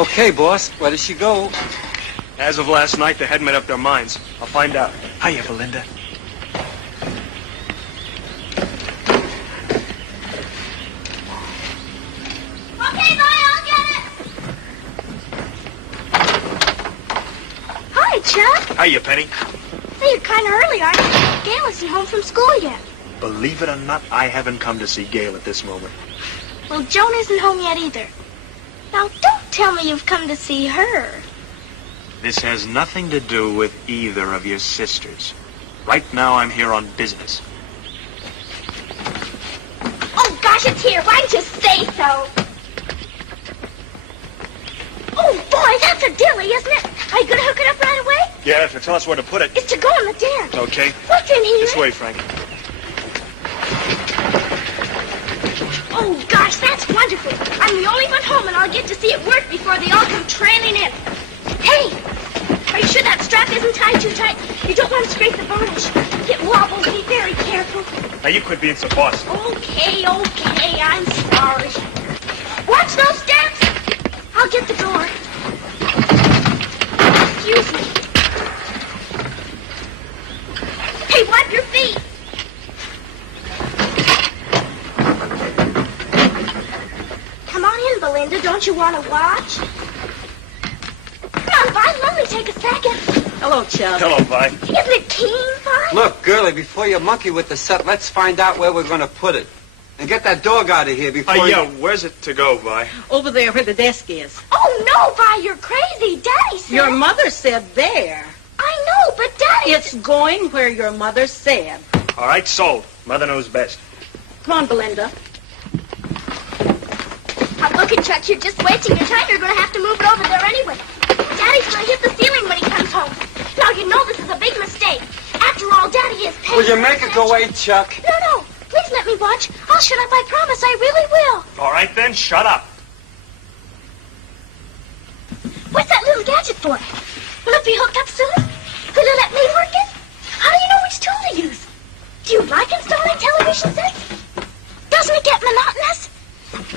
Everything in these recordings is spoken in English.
Okay, boss. Where does she go? As of last night, they hadn't made up their minds. I'll find out. Hiya, Belinda. Okay, bye, I'll get it. Hi, Chuck. Hiya, Penny. Hey, you're kind of early, aren't you? Gail isn't home from school yet. Believe it or not, I haven't come to see Gail at this moment. Well, Joan isn't home yet either. Now, don't tell me you've come to see her. This has nothing to do with either of your sisters. Right now, I'm here on business. Oh, gosh, it's here. Why didn't you say so? Oh, boy, that's a dilly, isn't it? Are you going to hook it up right away? Yeah, if you tell us where to put it. It's to go in the den. Okay. What's in here? This way, Frank. Oh, gosh, that's wonderful. I'm the only one home, and I'll get to see it work before they all come trailing in. Hey, are you sure that strap isn't tied too tight? You don't want to scrape the varnish. It wobbles. Be very careful. Now, you quit being so bossy. Okay, I'm sorry. Watch those steps. I'll get the door. Excuse me. Hey, wipe your feet. Come on in, Belinda. Don't you want to watch? Come on, Vi. Let me take a second. Hello, Chuck. Hello, Vi. Isn't it keen, Vi? Look, girlie, before you monkey with the set, let's find out where we're going to put it. And get that dog out of here before Yeah, where's it to go, Vi? Over there where the desk is. Oh, no, Vi, you're crazy. Daddy said... Your mother said there. I know, but Daddy... It's going where your mother said. All right, sold. Mother knows best. Come on, Belinda. Now, look at Chuck. You're just wasting your time. You're going to have to move it over there anyway. Daddy's going to hit the ceiling when he comes home. Now, you know this is a big mistake. After all, Daddy is paying... Will you make it go away, Chuck? No. Please let me watch. I'll shut up. I promise. I really will. All right, then, shut up. What's that little gadget for? Will it be hooked up soon? Will you let me work it? How do you know which tool to use? Do you like installing television sets? Doesn't it get monotonous?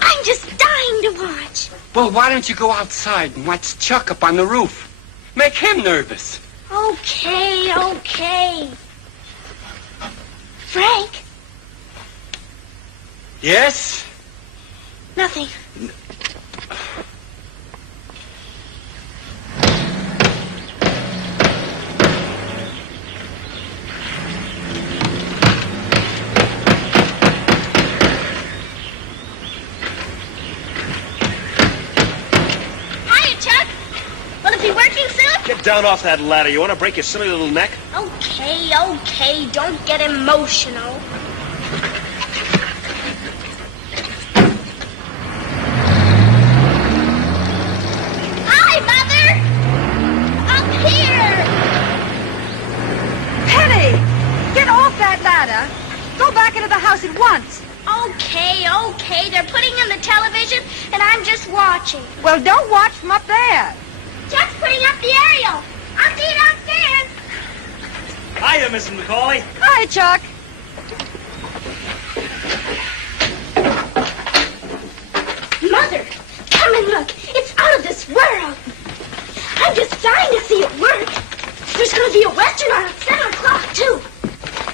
I'm just dying to watch. Well, why don't you go outside and watch Chuck up on the roof? Make him nervous. Okay. Frank? Yes? Nothing. Hiya, Chuck. Will it be working soon? Get down off that ladder. You want to break your silly little neck? Okay. Don't get emotional. Hi, Mother! Up here! Penny! Get off that ladder! Go back into the house at once! Okay. They're putting in the television, and I'm just watching. Well, don't watch from up there. Chuck's putting up the aerial. I'll see you downstairs. Hiya, Mrs. McCauley. Hi, Chuck. Mother, come and look. It's out of this world. I'm just dying to see it work. There's going to be a Western on at 7 o'clock, too.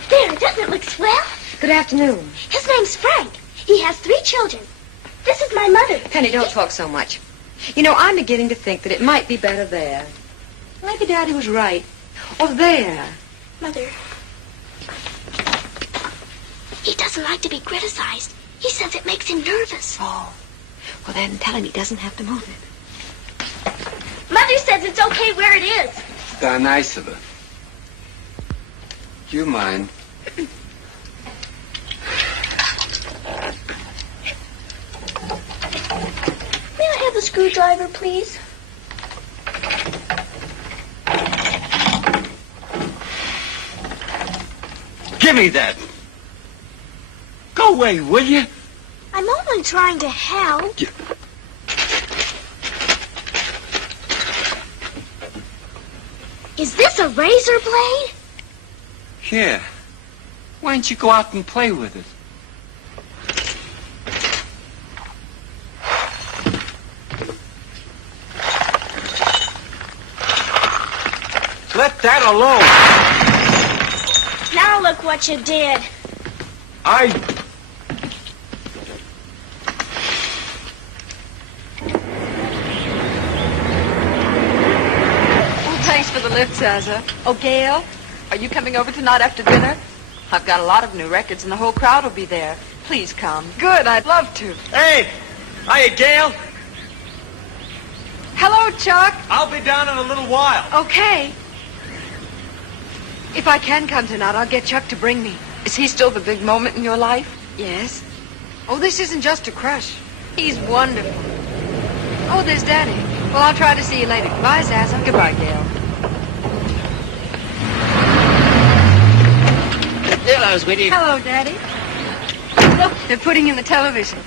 There, doesn't it look swell? Good afternoon. His name's Frank. He has 3 children. This is my mother. Penny, don't talk so much. You know, I'm beginning to think that it might be better there. Maybe Daddy was right. Or there. Mother, he doesn't like to be criticized. He says it makes him nervous. Oh. Well, then tell him he doesn't have to move it. Mother says it's okay where it is. Darn nice of her. Do you mind? May I have the screwdriver, please? Give me that. Go away, will you? I'm only trying to help. Is this a razor blade? Yeah. Why don't you go out and play with it? that alone. Now look what you did. Thanks for the lift, Zaza. Oh, Gail, are you coming over tonight after dinner? I've got a lot of new records, and the whole crowd will be there. Please come. Good, I'd love to. Hey! Hiya, Gail. Hello, Chuck. I'll be down in a little while. Okay. If I can come tonight, I'll get Chuck to bring me. Is he still the big moment in your life? Yes. Oh, this isn't just a crush. He's wonderful. Oh, there's Daddy. Well, I'll try to see you later. Goodbye, Zaza. Goodbye, Gail. Hello, sweetie. Hello, Daddy. Look, they're putting in the television.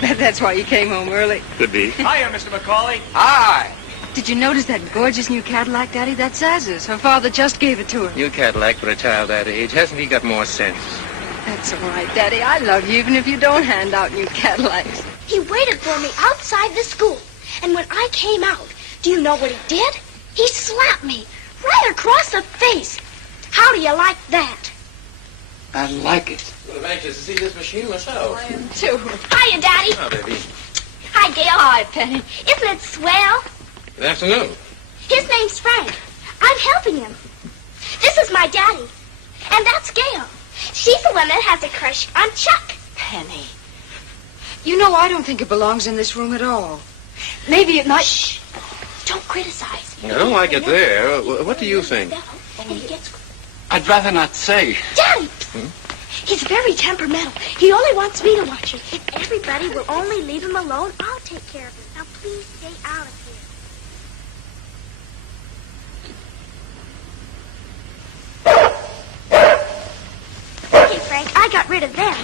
That's why you came home early. Could be. Hiya, Mr. McCauley. Hi. Did you notice that gorgeous new Cadillac, Daddy? That's Zaza's. Her father just gave it to her. New Cadillac for a child that age. Hasn't he got more sense? That's all right, Daddy. I love you, even if you don't hand out new Cadillacs. He waited for me outside the school. And when I came out, do you know what he did? He slapped me right across the face. How do you like that? I like it. Well, I'm anxious to see this machine myself. I am, too. Hiya, Daddy. Oh, baby. Hi, Gail. Hi, Penny. Isn't it swell? Good afternoon. His name's Frank. I'm helping him. This is my daddy. And that's Gail. She's the one that has a crush on Chuck. Penny. You know, I don't think it belongs in this room at all. Maybe it might... Shh. Don't criticize. I don't like it there. What do you think? And he gets... I'd rather not say. Daddy! He's very temperamental. He only wants me to watch him. If everybody will only leave him alone, I'll take care of him. Now, please stay out of here. Okay, Frank, I got rid of them.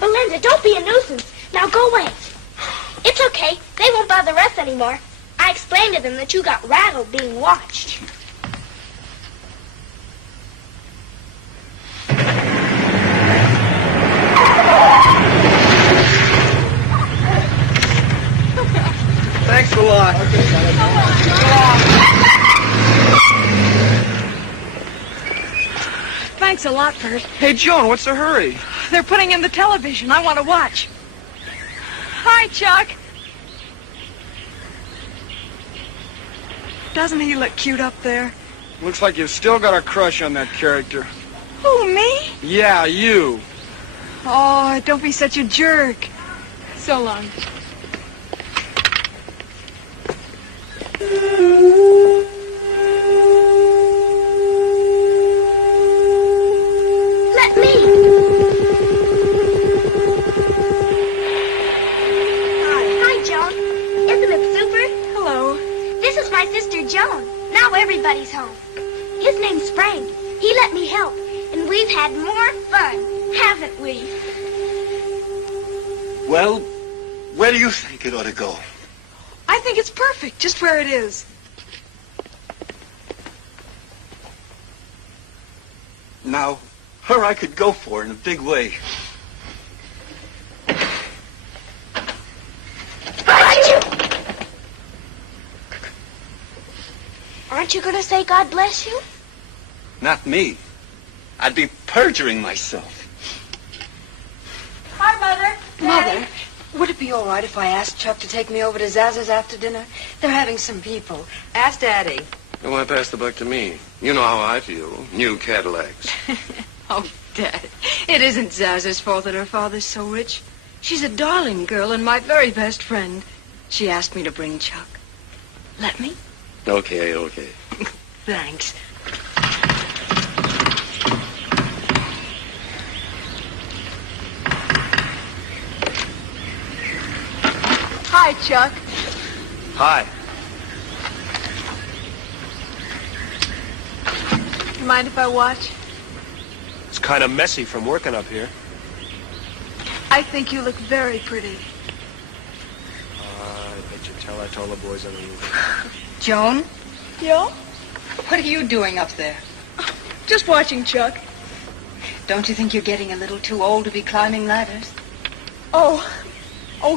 Belinda, don't be a nuisance. Now go away. It's okay. They won't bother us anymore. I explained to them that you got rattled being watched. Thanks a lot. Thanks a lot, Bert. Hey, Joan, what's the hurry? They're putting in the television. I want to watch. Hi, Chuck. Doesn't he look cute up there? Looks like you've still got a crush on that character. Who, me? Yeah, you. Oh, don't be such a jerk. So long. Let me. Hi, Joan. Isn't it super? Hello. This is my sister, Joan. Now everybody's home. His name's Frank. He let me help, and we've had more fun, haven't we? Well, where do you think it ought to go? I think it's perfect, just where it is. Now, her I could go for in a big way. Aren't you going to say God bless you? Not me. I'd be perjuring myself. Hi, Mother. Mother, would it be all right if I asked Chuck to take me over to Zaza's after dinner? They're having some people. Ask Daddy. Why pass the buck to me? You know how I feel. New Cadillacs. Oh, Dad, it isn't Zaza's fault that her father's so rich. She's a darling girl and my very best friend. She asked me to bring Chuck. Let me? Okay. Thanks. Hi, Chuck. Hi. You mind if I watch? It's kind of messy from working up here. I think you look very pretty. I bet you tell I told the boys on the roof. Joan, Yeah? what are you doing up there? Just watching Chuck. Don't you think you're getting a little too old to be climbing ladders? Oh,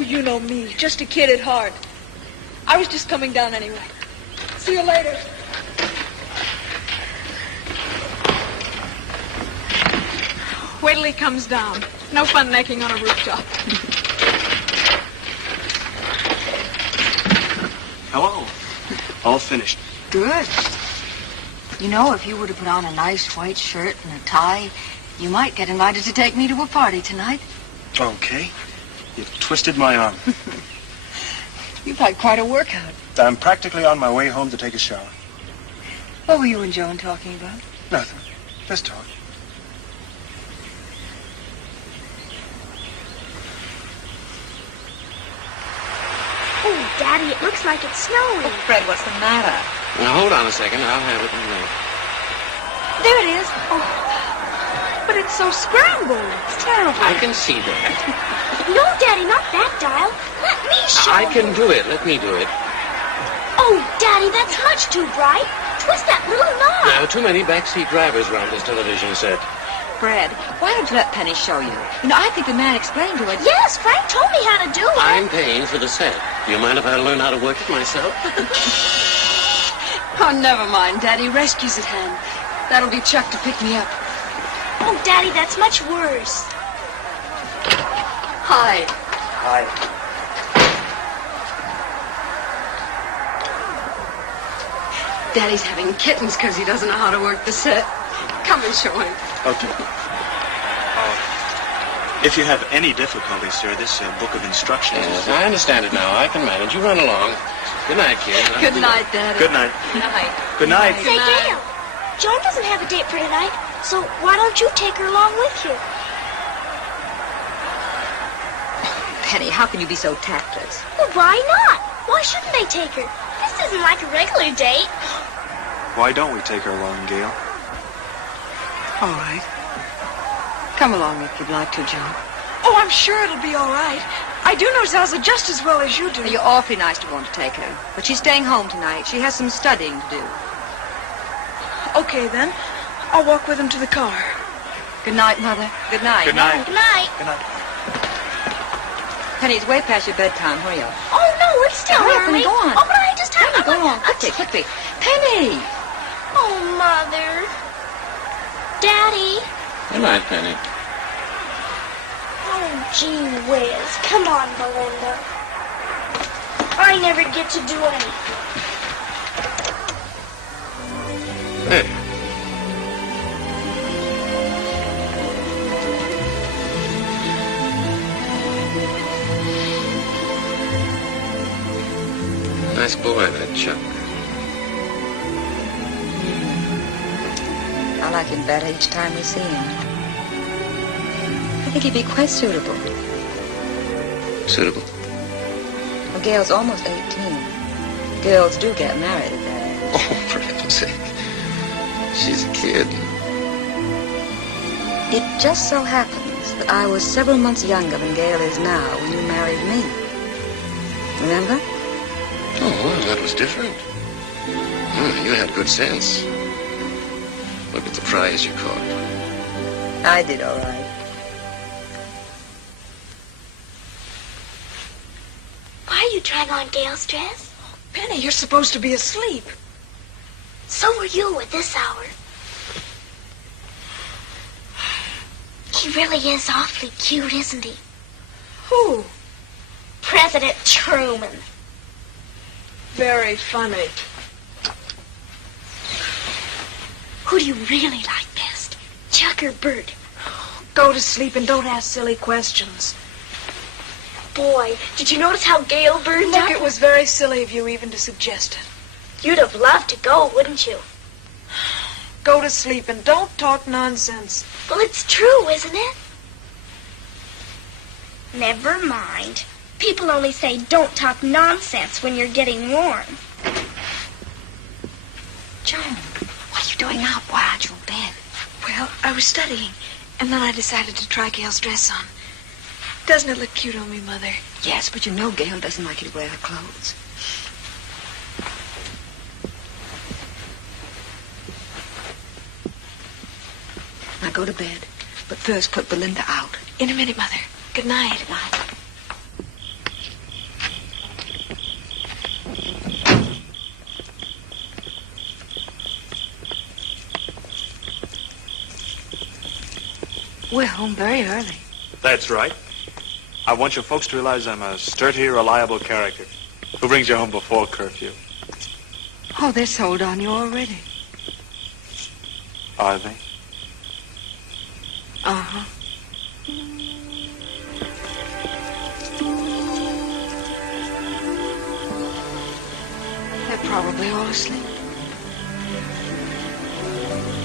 you know me. Just a kid at heart. I was just coming down anyway. See you later. Wait till he comes down. No fun necking on a rooftop. Hello. All finished. Good. You know, if you were to put on a nice white shirt and a tie, you might get invited to take me to a party tonight. Okay. You twisted my arm. You've had quite a workout. I'm practically on my way home to take a shower. What were you and Joan talking about? Nothing. Just talk. Oh, Daddy, it looks like it's snowing. Fred, what's the matter? Now, hold on a second. I'll have it in a minute. There it is. Oh, but it's so scrambled. It's terrible. I can see that. No, Daddy, not that dial. Let me show I you. can do it. Let me do it. Oh, Daddy, that's much too bright. Twist that little knob. There are too many backseat drivers around this television set. Fred, why don't you let Penny show you? You know, I think the man explained to her. Yes, Frank told me how to do it. I'm paying for the set. Do you mind if I learn how to work it myself? Oh, never mind, Daddy. Rescue's at hand. That'll be Chuck to pick me up. Oh, Daddy, that's much worse. Hi. Hi. Daddy's having kittens because he doesn't know how to work the set. Come and show him. Okay. If you have any difficulty, sir, this book of instructions Yes, is... I understand it now. I can manage. You run along. Good night, kid. Good night, Daddy. Good night. Night. Good night. Say, Gail, Joan doesn't have a date for tonight, so why don't you take her along with you? Penny, how can you be so tactless? Well, why not? Why shouldn't they take her? This isn't like a regular date. Why don't we take her along, Gail? All right. Come along if you'd like to, Joan. Oh, I'm sure it'll be all right. I do know Zaza just as well as you do. You're awfully nice to want to take her, but she's staying home tonight. She has some studying to do. Okay, then. I'll walk with him to the car. Good night, Mother. Good night. Good night. Good night. Good night. Penny, it's way past your bedtime. Hurry up. Oh, no, it's still Hurry up, early. Penny, go on. Oh, but I just have Penny, go on. Quickly, quickly. Penny! Oh, Mother. Daddy. Good night, Penny. Oh, gee whiz. Come on, Belinda. I never get to do anything. Hey. Nice boy, that Chuck. I like him better each time we see him. I think he'd be quite suitable. Suitable. Well, Gail's almost 18. Girls do get married at that age. Oh, for heaven's sake. She's a kid. It just so happens that I was several months younger than Gail is now when you married me. Remember? Oh, well, that was different. You had good sense. Look at the prize you caught. I did all right. Why are you trying on Gail's dress? Penny, you're supposed to be asleep. So were you at this hour. He really is awfully cute, isn't he? Who? President Truman. Very funny. Who do you really like best? Chuck or Bert? Go to sleep and don't ask silly questions. Boy, did you notice how Gail burned Look, up? it was very silly of you even to suggest it. You'd have loved to go, wouldn't you? Go to sleep and don't talk nonsense. Well, it's true, isn't it? Never mind. People only say don't talk nonsense when you're getting warm. Joan, what are you doing now? Why aren't you in bed? Well, I was studying, and then I decided to try Gail's dress on. Doesn't it look cute on me, Mother? Yes, but you know Gail doesn't like you to wear her clothes. Now go to bed, but first put Belinda out. In a minute, Mother. Good night. Good night. We're home very early. That's right. I want your folks to realize I'm a sturdy, reliable character who brings you home before curfew. Oh, they're sold on you already. Are they? Uh-huh. They're probably all asleep.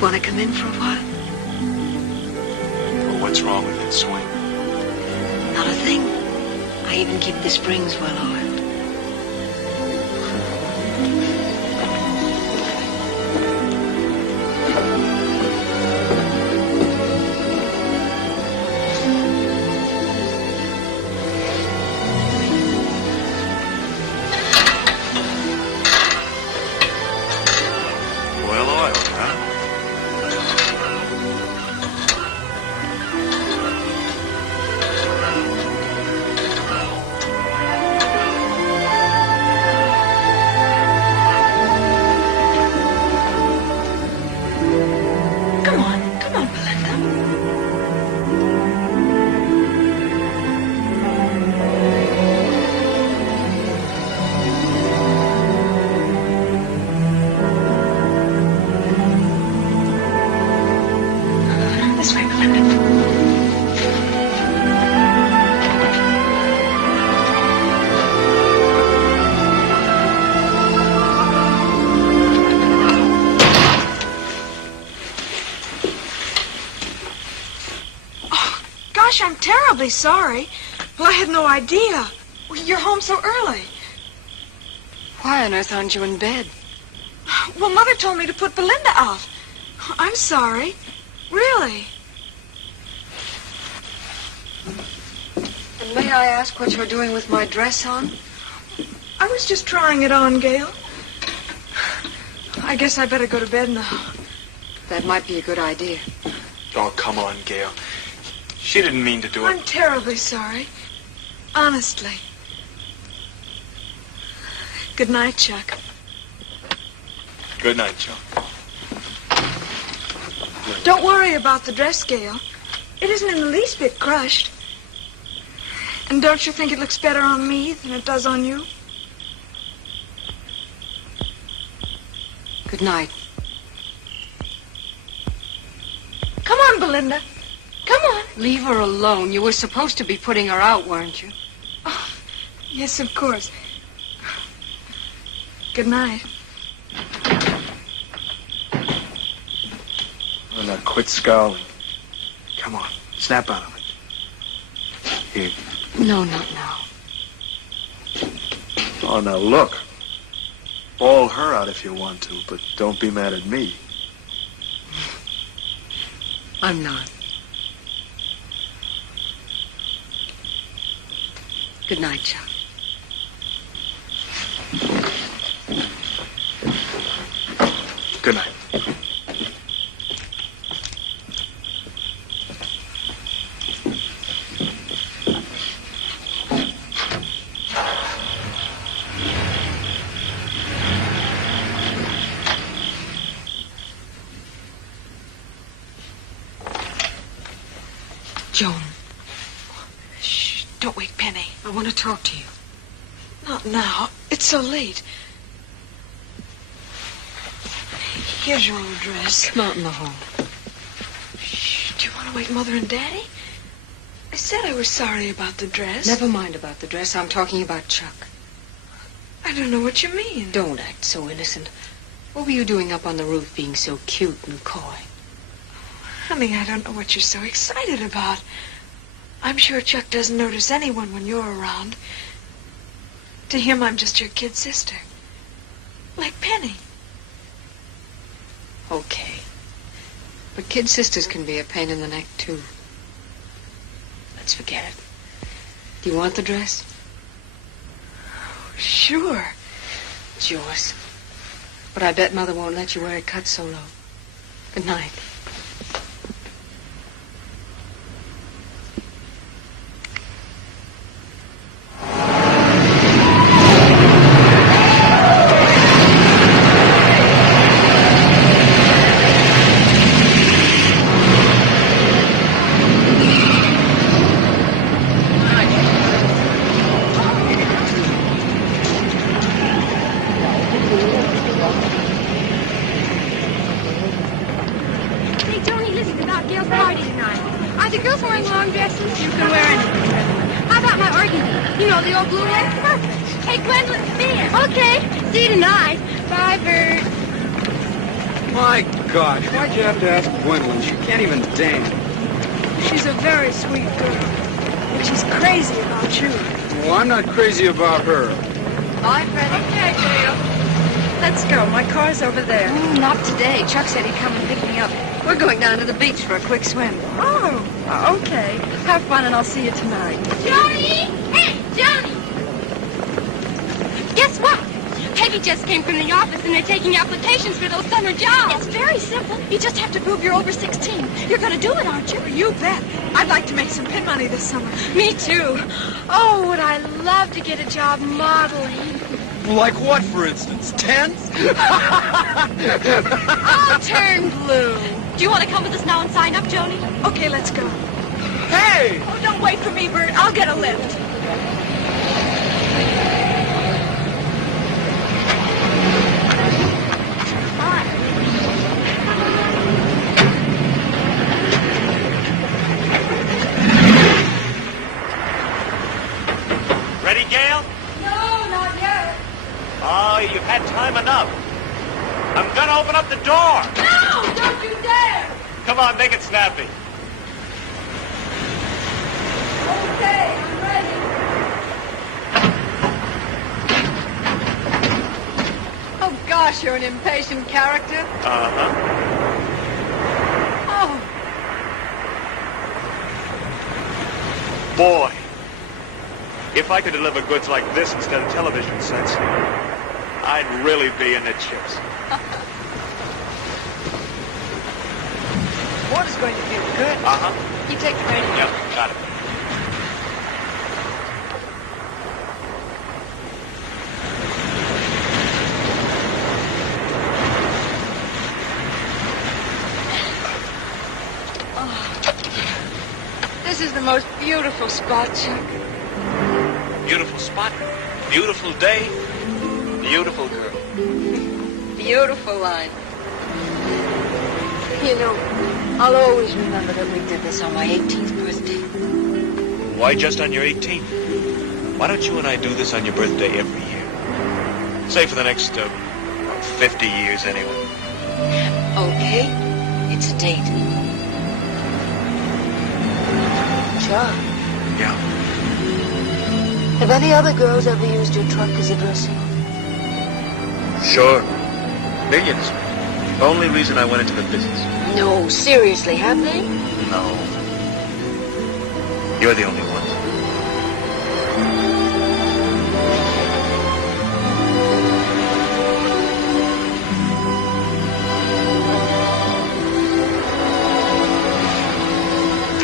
Want to come in for a while? Well, what's wrong with that swing? Not a thing. I even keep the springs well oiled. Well oiled, huh? Come on, Belinda. This way, Belinda. Gosh, I'm terribly sorry. Well, I had no idea. Well, you're home so early. Why on earth aren't you in bed? Well, Mother told me to put Belinda out. I'm sorry. Really. And may I ask what you're doing with my dress on? I was just trying it on, Gail. I guess I better go to bed now. That might be a good idea. Oh, come on, Gail. She didn't mean to do I'm it. terribly sorry. Honestly. Good night, Chuck. Good night, Joe. Don't worry about the dress, Gail. It isn't in the least bit crushed. And don't you think it looks better on me than it does on you? Good night. Come on, Belinda. Come on. Leave her alone. You were supposed to be putting her out, weren't you? Oh, yes, of course. Good night. Oh, now quit scowling. Come on, snap out of it. Here. No, not now. Oh, now look. Bawl her out if you want to, but don't be mad at me. I'm not. Good night, Chuck. Good night. Joan, Shh, don't wake Penny. I want to talk to you. Not now. It's so late. Here's your old dress. Come out in the hall. Shh, do you want to wake Mother and Daddy? I said I was sorry about the dress. Never mind about the dress. I'm talking about Chuck. I don't know what you mean. Don't act so innocent. What were you doing up on the roof being so cute and coy? Honey, I don't know what you're so excited about. I'm sure Chuck doesn't notice anyone when you're around. To him, I'm just your kid sister. Like Penny. Okay. But kid sisters can be a pain in the neck, too. Let's forget it. Do you want the dress? Sure. It's yours. But I bet Mother won't let you wear it cut so low. Good night. know the old blue lake? Perfect. Take Gwendolyn to see her. Okay. See you tonight. Bye, Bert. My gosh, why'd you have to ask Gwendolyn? She can't even dance. She's a very sweet girl. But she's crazy about you. Well, I'm not crazy about her. Bye, Freddie. Okay, Gail. Let's go. My car's over there. Not today. Chuck said he'd come and pick me up. We're going down to the beach for a quick swim. Oh, okay. Have fun, and I'll see you tonight. Johnny! Hey, Johnny! Guess what? Peggy just came from the office and they're taking applications for those summer jobs. It's very simple. You just have to prove you're over 16. You're going to do it, aren't you? You bet. I'd like to make some pin money this summer. Me too. Oh, would I love to get a job modeling. Like what, for instance? Tents? I'll turn blue. Do you want to come with us now and sign up, Joni? Okay, let's go. Hey! Oh, don't wait for me, Bert. I'll get a lift. Ready, Gail? No, not yet. Oh, you've had time enough. I'm gonna open up the door. No, don't you dare. Come on, make it snappy. Okay, I'm ready. Oh, gosh, you're an impatient character. Uh-huh. Oh, Boy, if I could deliver goods like this instead of television sets, I'd really be in the chips. water's going to feel good. Uh-huh. You take the radio. Yep, got it. This is the most beautiful spot, Chuck. Beautiful spot, beautiful day, beautiful girl. Beautiful line. You know, I'll always remember that we did this on my 18th birthday. Why just on your 18th? Why don't you and I do this on your birthday every year? Say for the next 50 years anyway. Okay, it's a date. Chuck, Yeah. have any other girls ever used your truck as a dressing room? Sure. Millions. Only reason I went into the business. No, seriously, have they? No. You're the only one.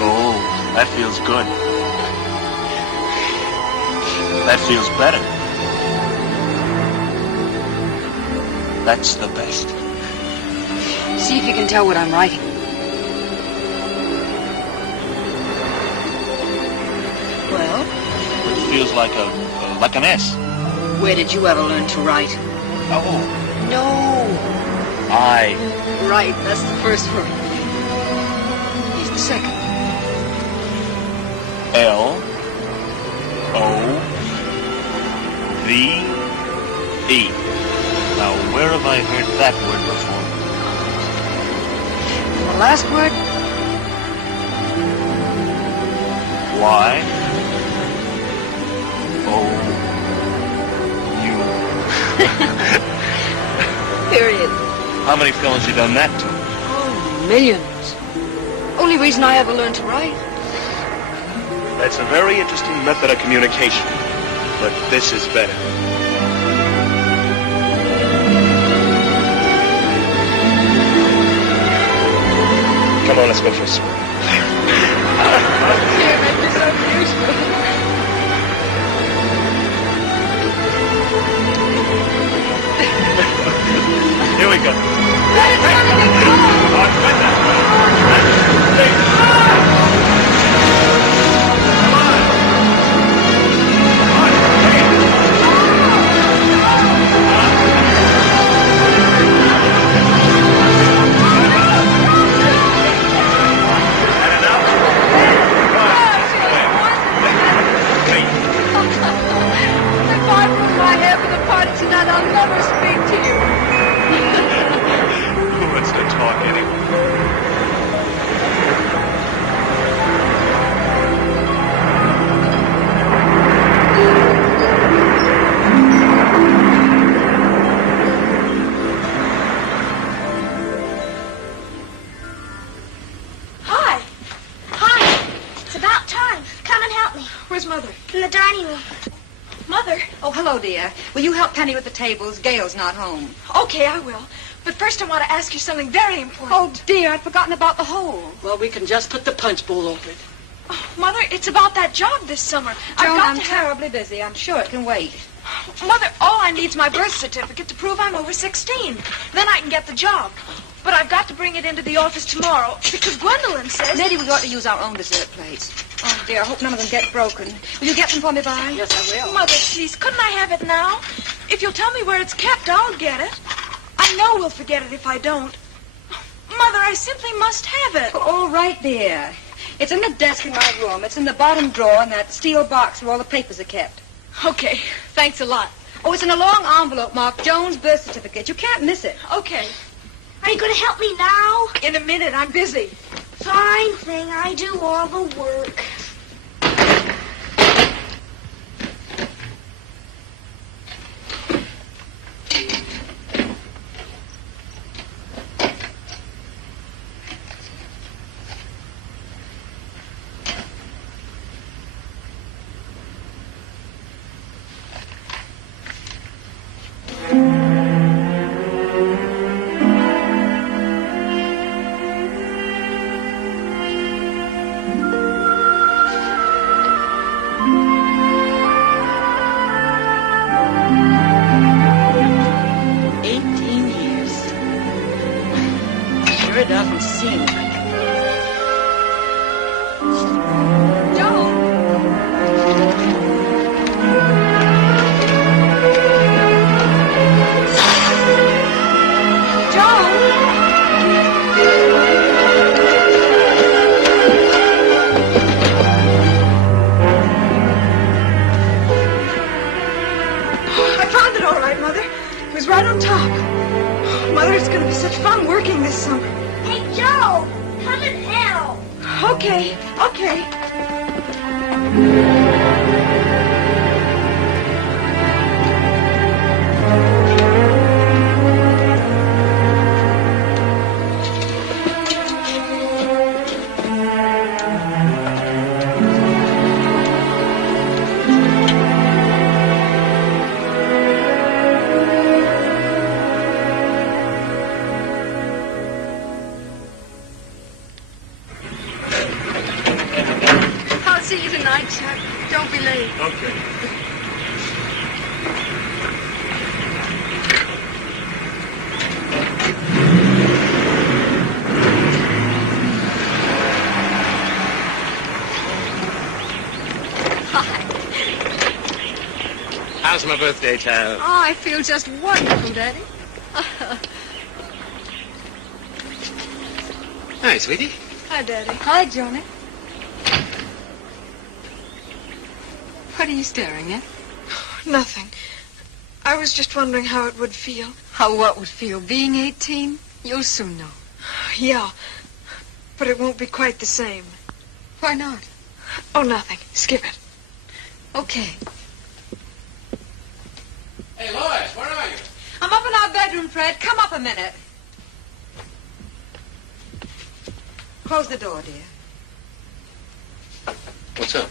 Oh, that feels good. That feels better. That's the best. See if you can tell what I'm writing. Well, It feels like an S. where did you ever learn to write? Oh, No. I. Right, that's the first word. Here's the second. L O V E. Now, where have I heard that word before? The last word? Y O U. Period. How many fellas you done that to? Oh, millions. Only reason I ever learned to write. That's a very interesting method of communication, but this is better. Come on, let's go for a swim. Can't make you so beautiful. Here we go. tonight, I'll never speak to you. Who wants to talk anyway? Hi. Hi. It's about time. Come and help me. Where's Mother? In the dining room. Mother? Oh, hello, dear. Will you help Penny with the tables? Gail's not home. Okay, I will. But first I want to ask you something very important. Oh, dear, I'd forgotten about the hole. Well, we can just put the punch bowl over it. Oh, Mother, it's about that job this summer. Joan, I'm to terribly busy. I'm sure it can wait. Mother, all I need's my birth certificate to prove I'm over 16. Then I can get the job. But I've got to bring it into the office tomorrow because Gwendolyn says... Nettie, we ought to use our own dessert plates. Oh, dear, I hope none of them get broken. Will you get them for me, Vi? Yes, I will. Mother, please, couldn't I have it now? If you'll tell me where it's kept, I'll get it. I know we'll forget it if I don't. Mother, I simply must have it. Oh, all right, dear. It's in the desk in my room. It's in the bottom drawer in that steel box where all the papers are kept. Okay, thanks a lot. Oh, it's in a long envelope marked Joan's birth certificate. You can't miss it. Okay, Are you going to help me now? in a minute, I'm busy. Fine thing. I do all the work. It doesn't seem like it. I found it all right, Mother. It was right on top. Mother, it's going to be such fun working this summer. Hey, Joe, come and help. Okay, okay. I'll see you tonight, Chuck. Don't be late. Okay. How's my birthday, child? Oh, I feel just wonderful, Daddy. Hi, sweetie. Hi, Daddy. Hi, Johnny. What are you staring at? Nothing. I was just wondering how it would feel. How what would feel being 18? You'll soon know. Yeah, but it won't be quite the same. Why not? Oh, nothing. Skip it. Okay. Hey, Lois, where are you? I'm up in our bedroom, Fred. Come up a minute. Close the door, dear. What's up?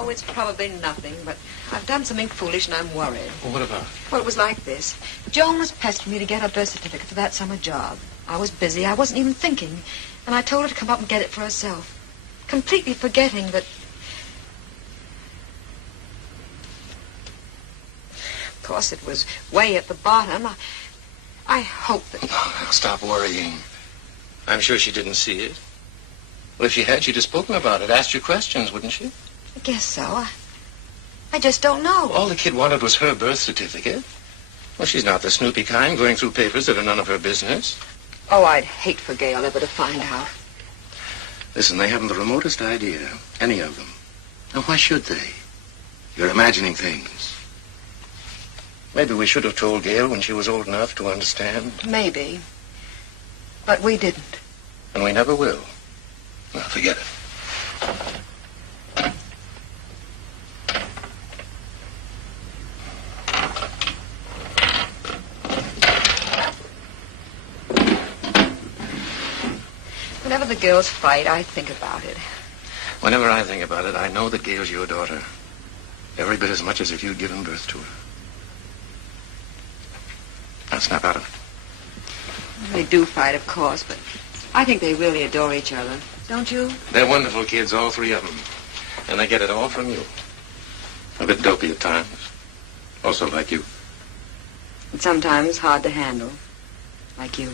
Oh, it's probably nothing, but I've done something foolish and I'm worried. Well, what about? Well, it was like this. Joan was pestering me to get her birth certificate for that summer job. I was busy. I wasn't even thinking. And I told her to come up and get it for herself. Completely forgetting that... Of course, it was way at the bottom. I hope that... Oh, stop worrying. I'm sure she didn't see it. Well, if she had, she'd have spoken about it, asked you questions, wouldn't she? I guess so. I just don't know. All the kid wanted was her birth certificate. Well, she's not the snoopy kind going through papers that are none of her business. Oh, I'd hate for Gail ever to find out. Listen, they haven't the remotest idea, any of them. Now, why should they? You're imagining things. Maybe we should have told Gail when she was old enough to understand. Maybe. But we didn't. And we never will. Well, forget it. Whenever the girls fight, I think about it. Whenever I think about it, I know that Gail's your daughter. Every bit as much as if you'd given birth to her. Now, snap out of it. They do fight, of course, but I think they really adore each other. Don't you? They're wonderful kids, all three of them. And they get it all from you. A bit dopey at times. Also like you. And sometimes hard to handle. Like you.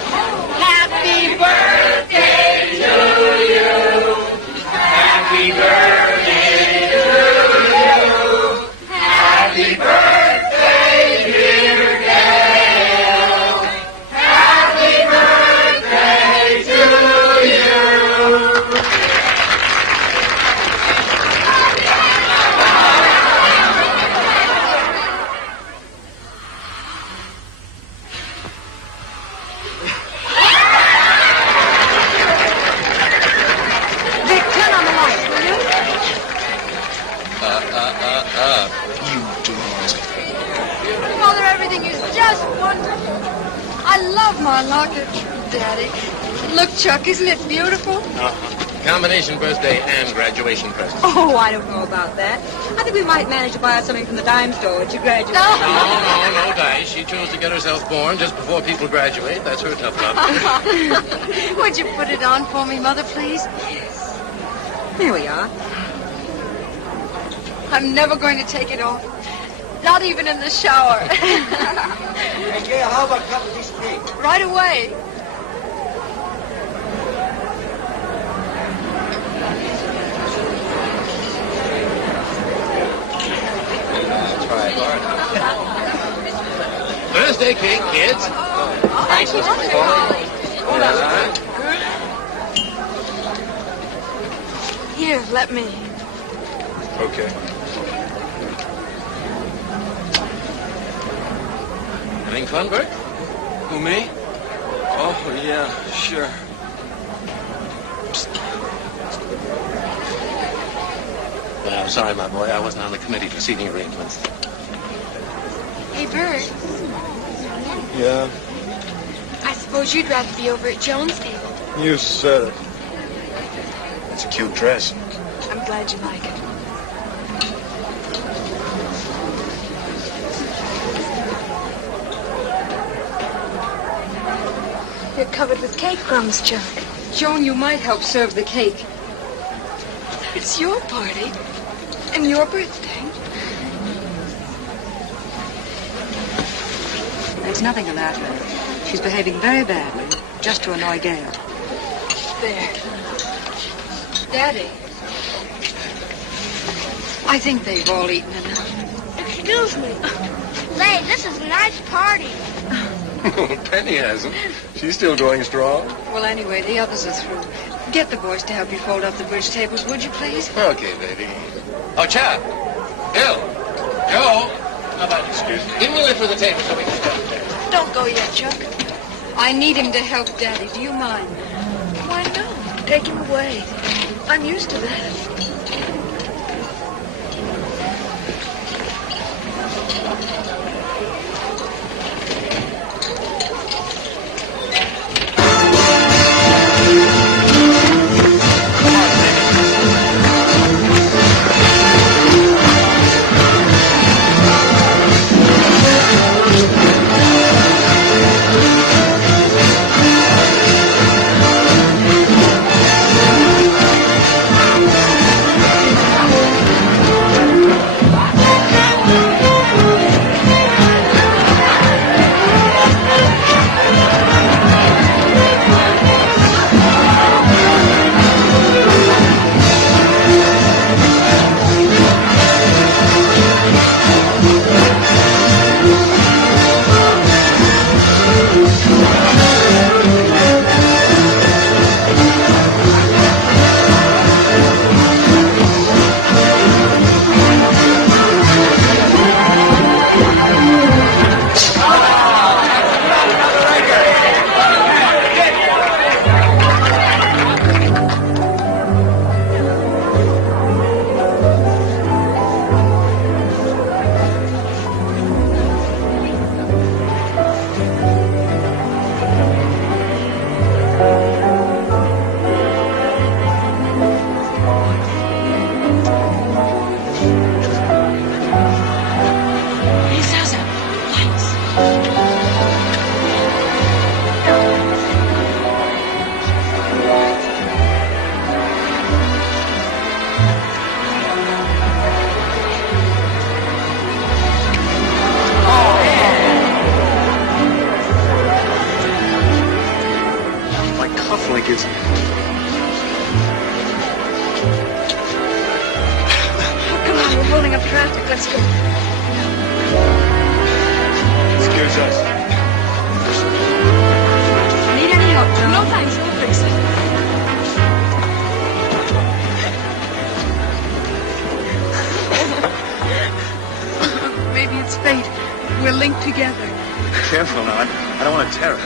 Happy birthday to you. Happy birthday to you. Happy birthday, dear Gail. Happy birthday to you. Vic, turn on the light, will you? You doors. Mother, everything is just wonderful. I love my locket, Daddy. Look, Chuck, isn't it beautiful? Combination birthday and graduation present. Oh, I don't know about that. I think we might manage to buy her something from the dime store when she graduates. No, Dice. She chose to get herself born just before people graduate. That's her tough luck. Would you put it on for me, Mother, please? Here we are. I'm never going to take it off. Not even in the shower. Hey, Gail, how about a couple of these cakes? Right away. Try hard. Birthday cake, kids. Thanks, Mr. McCall. Here, let me. Okay. Having fun, Bert? Who, me? Oh, yeah, sure. Well, I'm sorry, my boy. I wasn't on the committee for seating arrangements. Hey, Bert, Yeah, I suppose you'd rather be over at Joan's table. you said it. It's a cute dress. I'm glad you like it. You're covered with cake crumbs, Chuck. Joan, you might help serve the cake. It's your party and your birthday. There's nothing the matter. She's behaving very badly, just to annoy Gail. There. Daddy. I think they've all eaten enough. Excuse me. Say, this is a nice party. Penny hasn't. She's still going strong. Well, anyway, the others are through. Get the boys to help you fold up the bridge tables, would you, please? Okay, baby. Oh, Chad. Bill. Joe. How about you, excuse me? Give me a lift for the table so we can get up there. Don't go yet, Chuck. I need him to help Daddy. Do you mind? Why no? Take him away. I'm used to that. kids. Come on, we're holding up traffic. Let's go. Excuse us. Need any help, John? No thanks, we'll fix it. Maybe it's fate. We're linked together. Careful now. I don't want to tear it.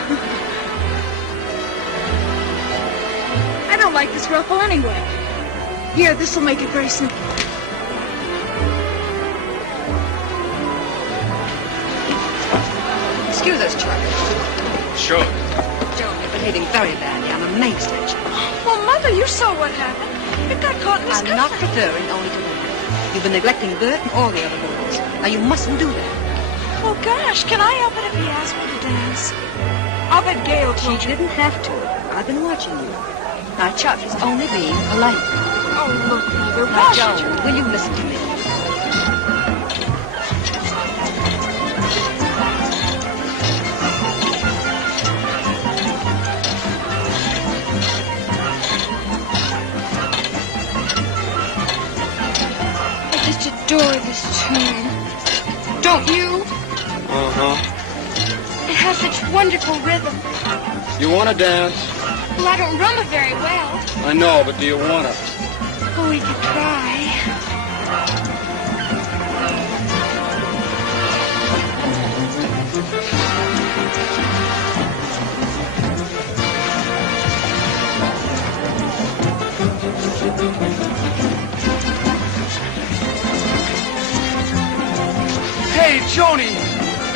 I don't like this ruffle anyway. Here, this'll make it very simple. Excuse us, Chuck. Sure. Joan, you're behaving very badly. I'm amazed at you. Well, Mother, you saw what happened. It got caught in the I'm not referring only to you. You've been neglecting Bert and all the other boys. Now, you mustn't do that. Well, gosh, can I help it if he asks me to dance? I'll bet Gail She told you. didn't have to. I've been watching you. Now, Chuck is only being polite. Oh, look, Mother, Now, why should Joan, you? will you listen to me? I just adore this tune. Don't you? Uh-huh. It has such wonderful rhythm. You want to dance? Well, I don't rumba very well. I know, but do you want to? Oh, we could try. Hey, Joni!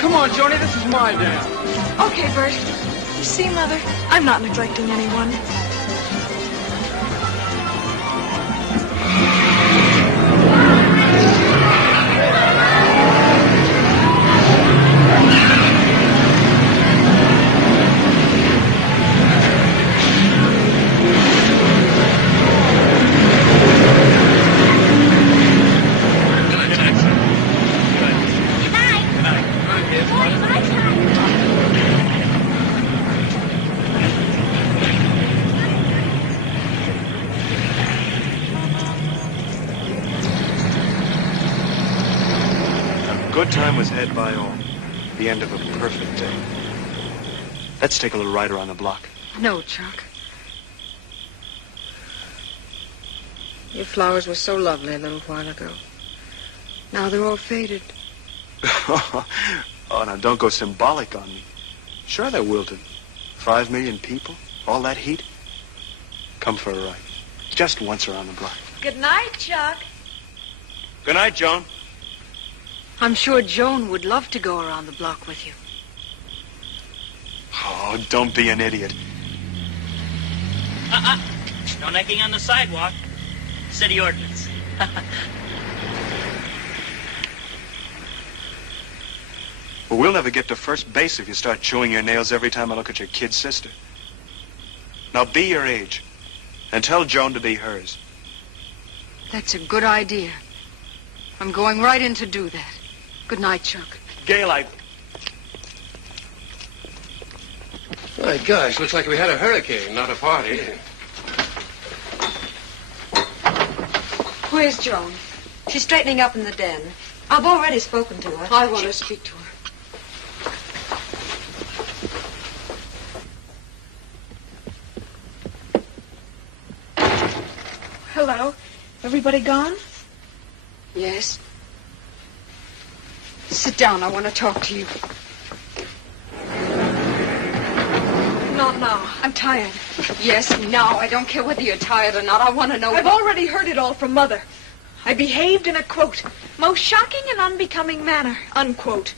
Come on, Joni, this is my dance. Okay, Bert. You see, Mother, I'm not neglecting anyone. Good night. Boy, my time. A good time was had by all. The end of a perfect day. Let's take a little ride around the block. No, Chuck. Your flowers were so lovely a little while ago. Now they're all faded. Oh, now don't go symbolic on me. Sure, they're wilted. 5 million people, all that heat. Come for a ride. Just once around the block. Good night, Chuck. Good night, Joan. I'm sure Joan would love to go around the block with you. Oh, don't be an idiot. No necking on the sidewalk. City ordinance. Well, we'll never get to first base if you start chewing your nails every time I look at your kid sister. Now be your age and tell Joan to be hers. That's a good idea. I'm going right in to do that. Good night, Chuck. Gail, My gosh, looks like we had a hurricane, not a party. Where's Joan? She's straightening up in the den. I've already spoken to her. I want to speak to her. Hello. Everybody gone? Yes? Sit down. I want to talk to you. Not now. I'm tired. Yes, now. I don't care whether you're tired or not. I want to know... I've already heard it all from Mother. I behaved in a, quote, most shocking and unbecoming manner, unquote.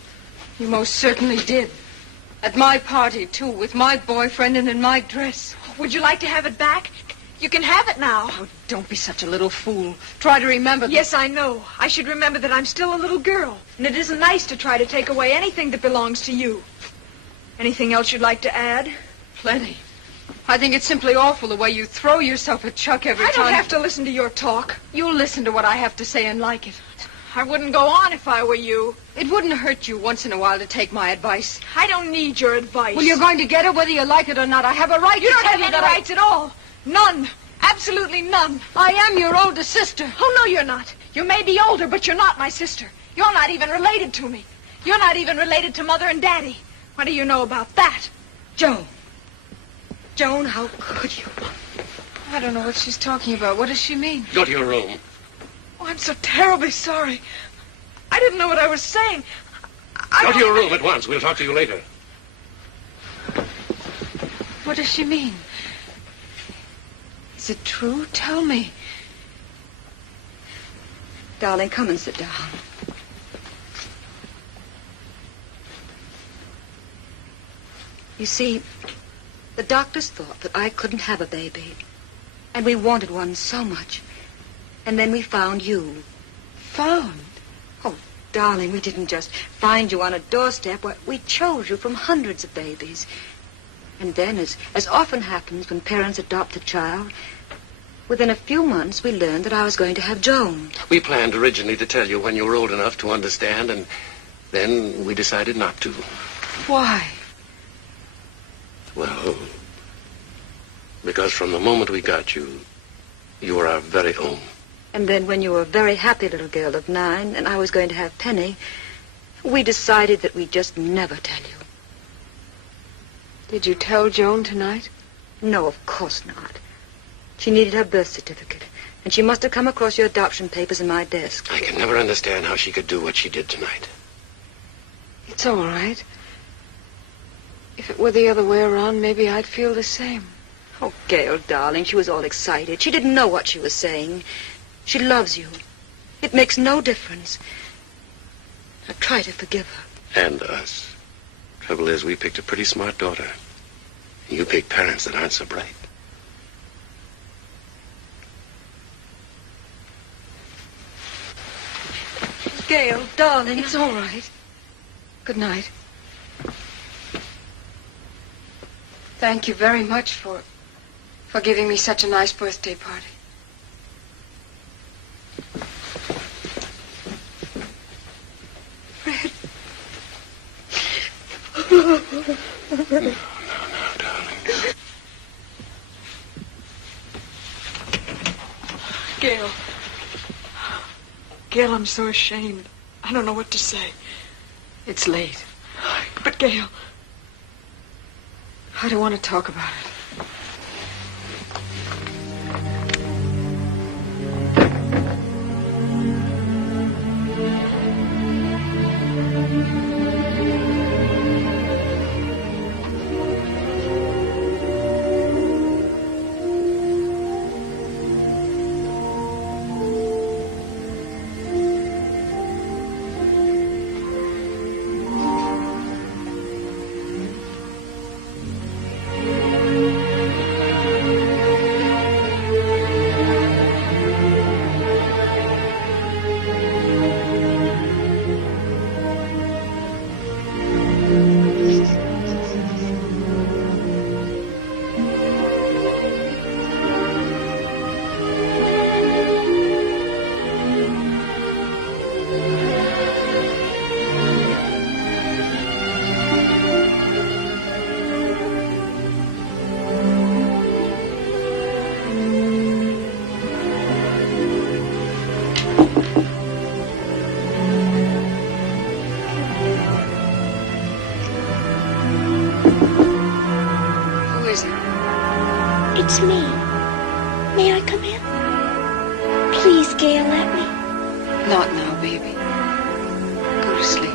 You most certainly did. At my party, too, with my boyfriend and in my dress. Would you like to have it back? You can have it now. Oh, don't be such a little fool. Try to remember that... Yes, I know. I should remember that I'm still a little girl. And it isn't nice to try to take away anything that belongs to you. Anything else you'd like to add? Plenty. I think it's simply awful the way you throw yourself at Chuck every I time. don't have to listen to your talk. You'll listen to what I have to say and like it. I wouldn't go on if I were you. It wouldn't hurt you once in a while to take my advice. I don't need your advice. Well, you're going to get her whether you like it or not. I have a right You to don't tell have you any that rights at all. None. Absolutely none. I am your older sister. Oh, no, you're not. You may be older, but you're not my sister. You're not even related to me. You're not even related to Mother and Daddy. What do you know about that? Joan. Joan, how could you? I don't know what she's talking about. What does she mean? Go to your room. Oh, I'm so terribly sorry. I didn't know what I was saying. Go to your room at once. We'll talk to you later. What does she mean? Is it true? Tell me. Darling, come and sit down. You see, the doctors thought that I couldn't have a baby. And we wanted one so much. And then we found you. Found? Oh, darling, we didn't just find you on a doorstep. We chose you from hundreds of babies. And then, as often happens when parents adopt a child, within a few months we learned that I was going to have Joan. We planned originally to tell you when you were old enough to understand, and then we decided not to. Why? Well, because from the moment we got you, you were our very own. And then when you were a very happy little girl of 9 and I was going to have Penny, we decided that we'd just never tell you. Did you tell Joan tonight? No, of course not. She needed her birth certificate, and she must have come across your adoption papers in my desk. I can never understand how she could do what she did tonight. It's all right. If it were the other way around, maybe I'd feel the same. Oh, Gail, darling, she was all excited. She didn't know what she was saying. She loves you. It makes no difference. Now try to forgive her. And us. Trouble is, we picked a pretty smart daughter. You pick parents that aren't so bright. Gail, darling. It's all right. Good night. Thank you very much for giving me such a nice birthday party. Fred. No, darling. Gail. Gail, I'm so ashamed. I don't know what to say. It's late. But, Gail... I don't want to talk about it. It's me. May I come in? Please, Gail, let me. Not now, baby. Go to sleep.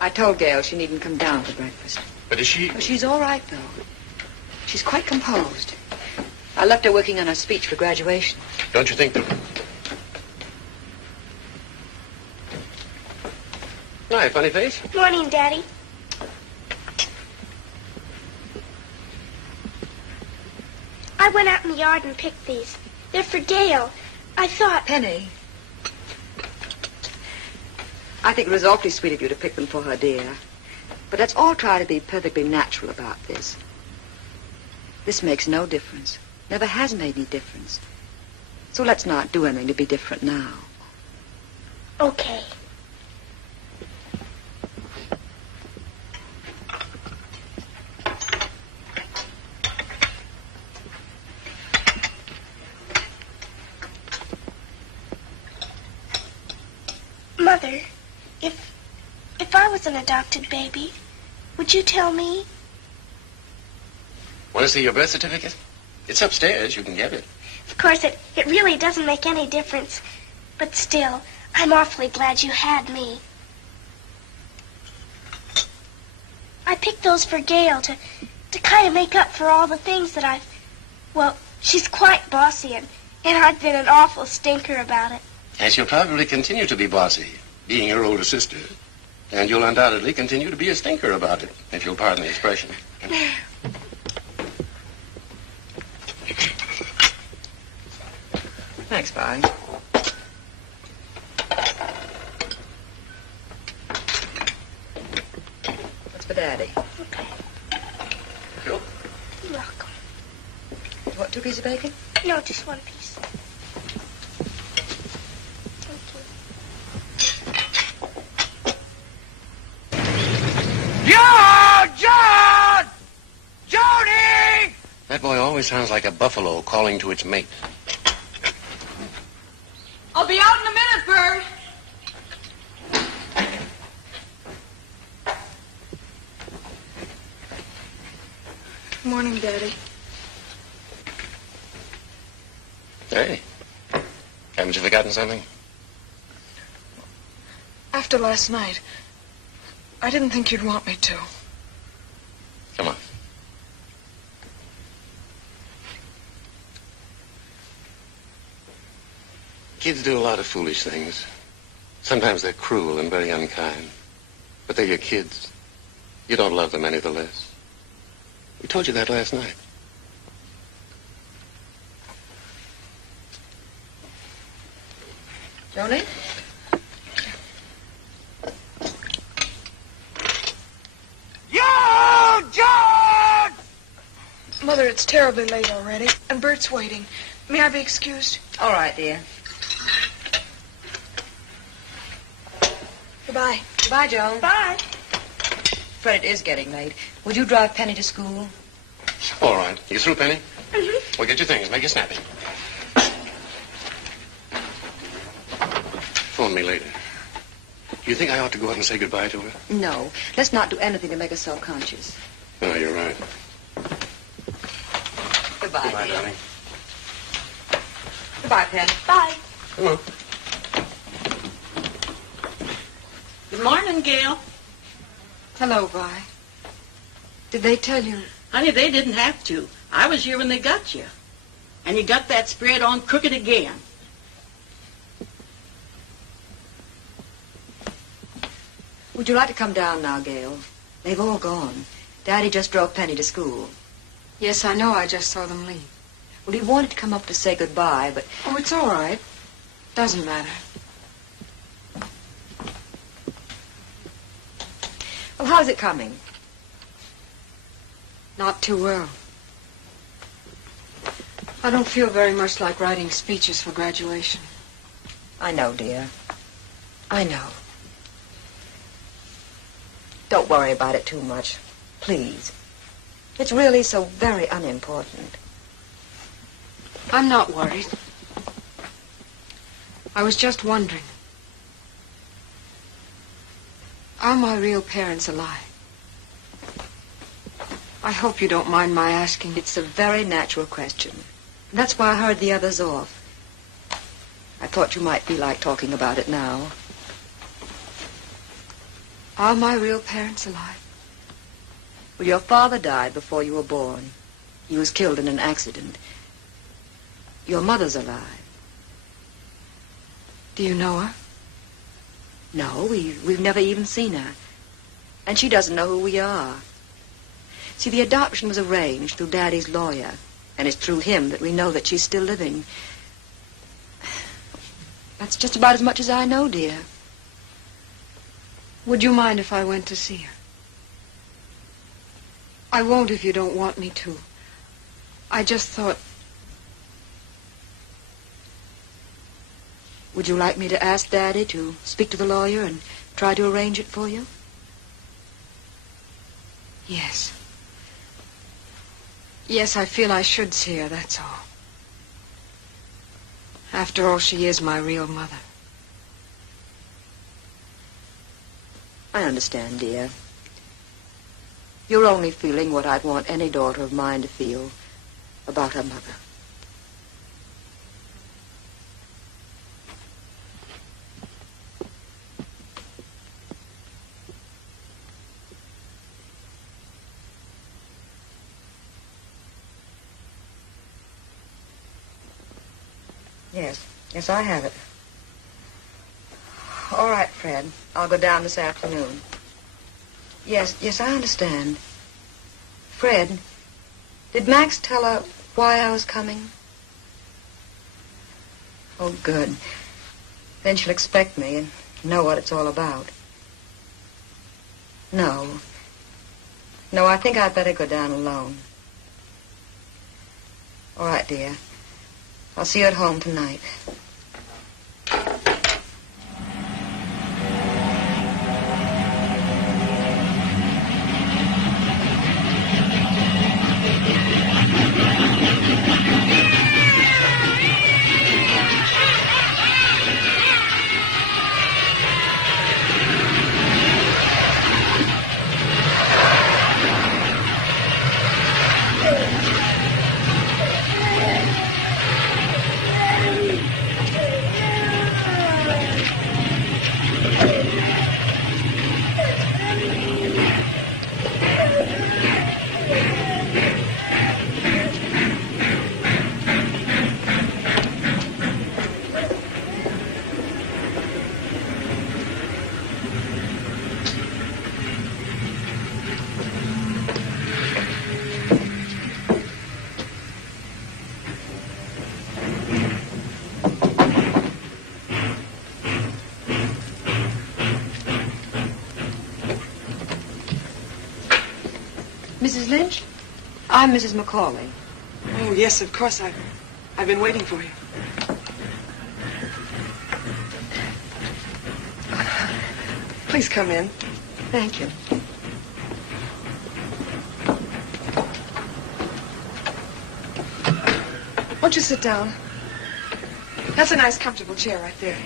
I told Gail she needn't come down for breakfast. But is she... Oh, she's all right, though. She's quite composed. I left her working on her speech for graduation. Don't you think that... Hi, funny face. Morning, Daddy. I went out in the yard and picked these. They're for Gail. I thought... Penny. I think it was awfully sweet of you to pick them for her, dear. But let's all try to be perfectly natural about this. This makes no difference. Never has made any difference. So let's not do anything to be different now. Okay. Mother, if I was an adopted baby, would you tell me? Want to see your birth certificate? It's upstairs. You can get it. Of course, it really doesn't make any difference. But still, I'm awfully glad you had me. I picked those for Gail to kind of make up for all the things that well, she's quite bossy, and I've been an awful stinker about it. And she'll probably continue to be bossy, being your older sister. And you'll undoubtedly continue to be a stinker about it, if you'll pardon the expression. Thanks, Barry. What's for Daddy? Okay. Sure. You're welcome. You want 2 pieces of bacon? No, just 1 piece. Thank you. John! Jody! That boy always sounds like a buffalo calling to its mate. I'll be out in a minute, Bird. Good morning, Daddy. Hey, haven't you forgotten something? After last night, I didn't think you'd want me to. Come on. Kids do a lot of foolish things. Sometimes they're cruel and very unkind. But they're your kids. You don't love them any the less. We told you that last night. Joni? Yo, John! Mother, it's terribly late already, and Bert's waiting. May I be excused? All right, dear. Goodbye. Goodbye, Joan. Bye. Fred, it is getting late. Would you drive Penny to school? All right. You through, Penny? Mm-hmm. Well, get your things. Make it snappy. Phone me later. You think I ought to go out and say goodbye to her? No. Let's not do anything to make her self-conscious. No, you're right. Goodbye, Goodbye, dear. darling. Goodbye, Penny. Bye. Come on. Good morning, Gail. Hello, Vi. Did they tell you? Honey, they didn't have to. I was here when they got you. And you got that spread on crooked again. Would you like to come down now, Gail? They've all gone. Daddy just drove Penny to school. Yes, I know. I just saw them leave. Well, he wanted to come up to say goodbye, but... Oh, it's all right. Doesn't matter. Well, how's it coming? Not too well. I don't feel very much like writing speeches for graduation. I know, dear. I know. Don't worry about it too much. Please. It's really so very unimportant. I'm not worried. I was just wondering. Are my real parents alive? I hope you don't mind my asking. It's a very natural question. That's why I heard the others off. I thought you might feel like talking about it now. Are my real parents alive? Well, your father died before you were born. He was killed in an accident. Your mother's alive. Do you know her? No, we've never even seen her. And she doesn't know who we are. See, the adoption was arranged through Daddy's lawyer, and it's through him that we know that she's still living. That's just about as much as I know, dear. Would you mind if I went to see her? I won't if you don't want me to. I just thought... Would you like me to ask Daddy to speak to the lawyer and try to arrange it for you? Yes. Yes, I feel I should see her, that's all. After all, she is my real mother. I understand, dear. You're only feeling what I'd want any daughter of mine to feel about her mother. Yes, I have it. All right, Fred. I'll go down this afternoon. Yes, I understand. Fred, did Max tell her why I was coming? Oh, good. Then she'll expect me and know what it's all about. No, I think I'd better go down alone. All right, dear. I'll see you at home tonight. Mrs. Lynch? I'm Mrs. Macaulay. Oh, yes, of course. I've been waiting for you. Please come in. Thank you. Won't you sit down? That's a nice, comfortable chair right there.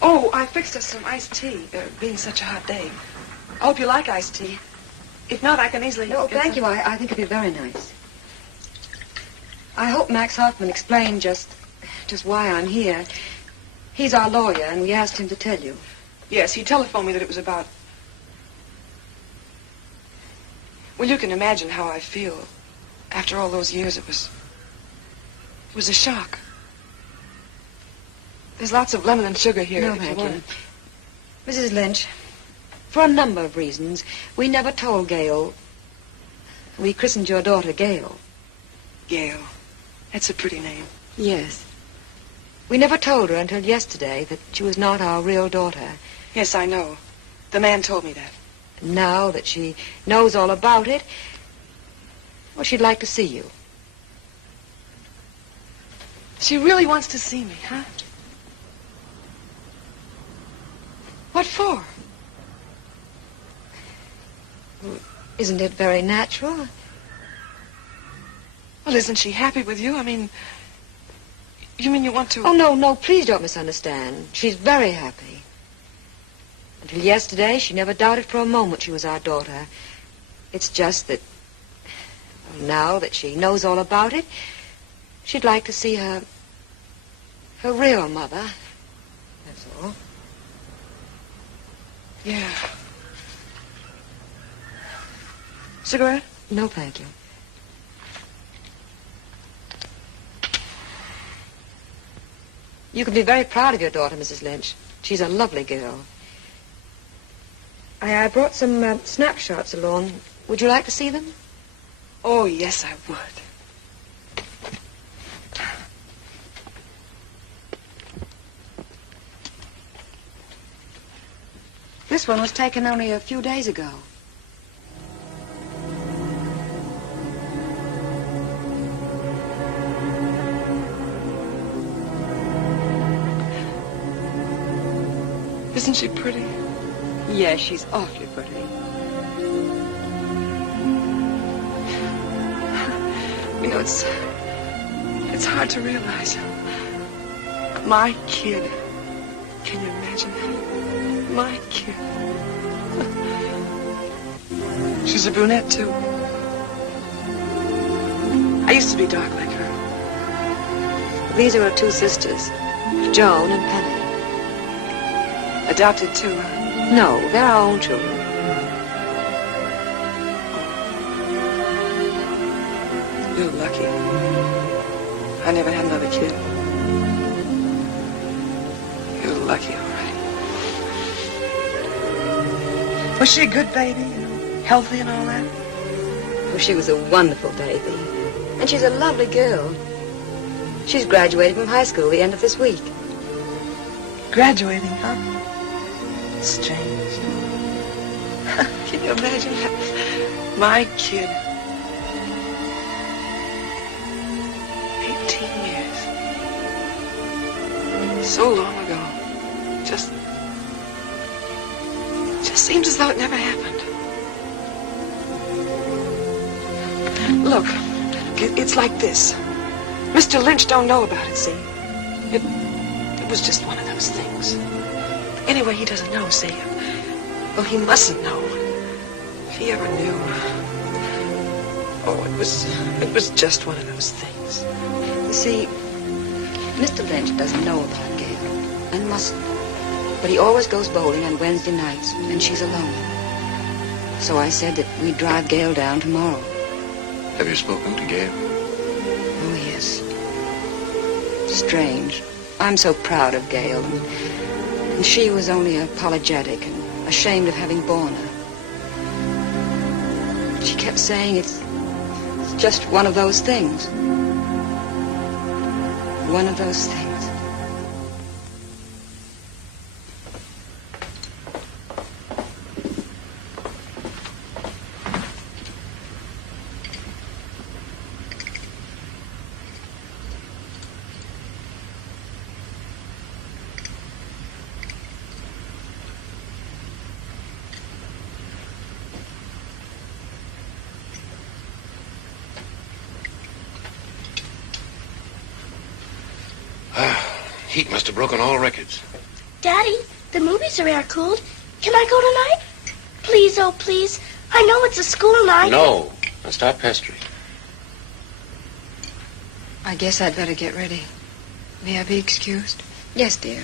Oh, I fixed us some iced tea, being such a hot day. I hope you like iced tea. If not, I can easily... No, thank you. I think it'd be very nice. I hope Max Hoffman explained just why I'm here. He's our lawyer, and we asked him to tell you. Yes, he telephoned me that it was about... Well, you can imagine how I feel. After all those years, it was a shock. There's lots of lemon and sugar here. No, if thank you you. want it. Mrs. Lynch, for a number of reasons, we never told Gail. We christened your daughter Gail. Gail. That's a pretty name. Yes. We never told her until yesterday that she was not our real daughter. Yes, I know. The man told me that. Now that she knows all about it, well, she'd like to see you. She really wants to see me, huh? What for? Isn't it very natural? Well, isn't she happy with you? I mean, you mean you want to... Oh, no, please don't misunderstand. She's very happy. Until yesterday, she never doubted for a moment she was our daughter. It's just that, now that she knows all about it, she'd like to see her real mother Yeah. Cigarette? No, thank you. You can be very proud of your daughter, Mrs. Lynch. She's a lovely girl. I brought some snapshots along. Would you like to see them? Oh, yes, I would. This one was taken only a few days ago. Isn't she pretty? Yes, she's awfully pretty. You know, it's hard to realize. My kid. Can you imagine that? My kid. She's a brunette, too. I used to be dark like her. These are her two sisters, Joan and Penny. Adopted, too, huh? No, they're our own children. You're lucky. I never had another kid. You're lucky, all right. Was she a good baby? Healthy and all that? Oh, she was a wonderful baby. And she's a lovely girl. She's graduating from high school the end of this week. Graduating, huh? Strange. Can you imagine that? My kid. 18 years. So long ago. Just seems as though it never happened. Look, it's like this. Mr. Lynch don't know about it, see? It was just one of those things. Anyway, he doesn't know, see? Well, he mustn't know. If he ever knew. Oh, it was just one of those things. You see, Mr. Lynch doesn't know about Gail, and mustn't. But he always goes bowling on Wednesday nights, and she's alone. So I said that we'd drive Gail down tomorrow. Have you spoken to Gail? Oh, yes. Strange. I'm so proud of Gail, and she was only apologetic and ashamed of having borne her. She kept saying it's just one of those things. One of those things. Heat must have broken all records. Daddy, the movies are air-cooled. Can I go tonight? Please, oh, please. I know it's a school night. No. Now stop pestering. I guess I'd better get ready. May I be excused? Yes, dear.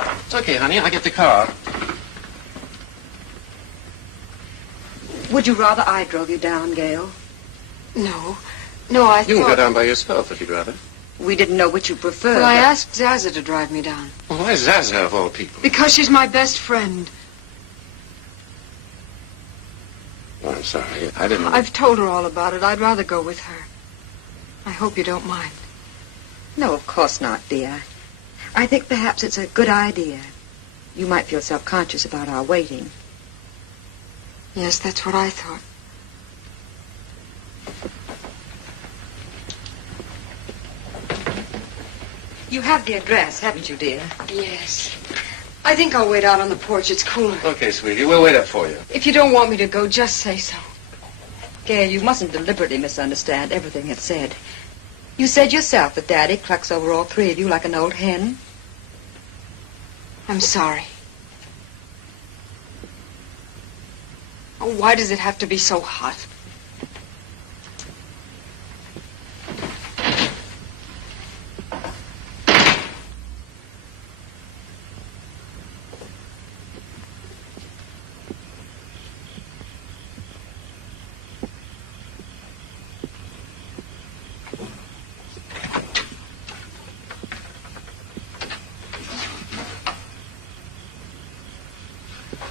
It's okay, honey. I'll get the car. Would you rather I drove you down, Gail? No, I You can go thought... down by yourself if you'd rather. We didn't know which you preferred. Well, I but- asked Zaza to drive me down. Well, why Zaza of all people? Because she's my best friend. Oh, I'm sorry. I didn't... I've told her all about it. I'd rather go with her. I hope you don't mind. No, of course not, dear. I think perhaps it's a good idea. You might feel self-conscious about our waiting. Yes, that's what I thought. You have the address, haven't you, dear? Yes. I think I'll wait out on the porch. It's cooler. Okay, sweetie. We'll wait up for you. If you don't want me to go, just say so. Gail, you mustn't deliberately misunderstand everything it's said. You said yourself that Daddy clucks over all three of you like an old hen. I'm sorry. Oh, why does it have to be so hot?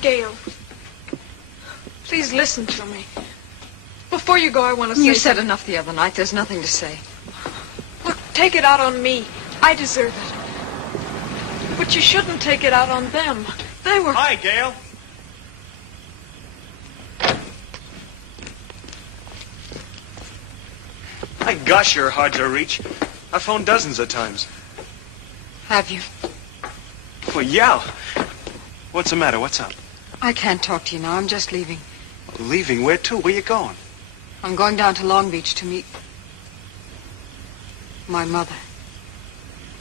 Gail, please listen to me. Before you go, I want to say... You said enough the other night. There's nothing to say. Look, take it out on me. I deserve it. But you shouldn't take it out on them. They were... Hi, Gail. My gosh, you're hard to reach. I've phoned dozens of times. Have you? Well, yeah. What's the matter? What's up? I can't talk to you now. I'm just leaving. Leaving? Where to? Where you going? I'm going down to Long Beach to meet my mother.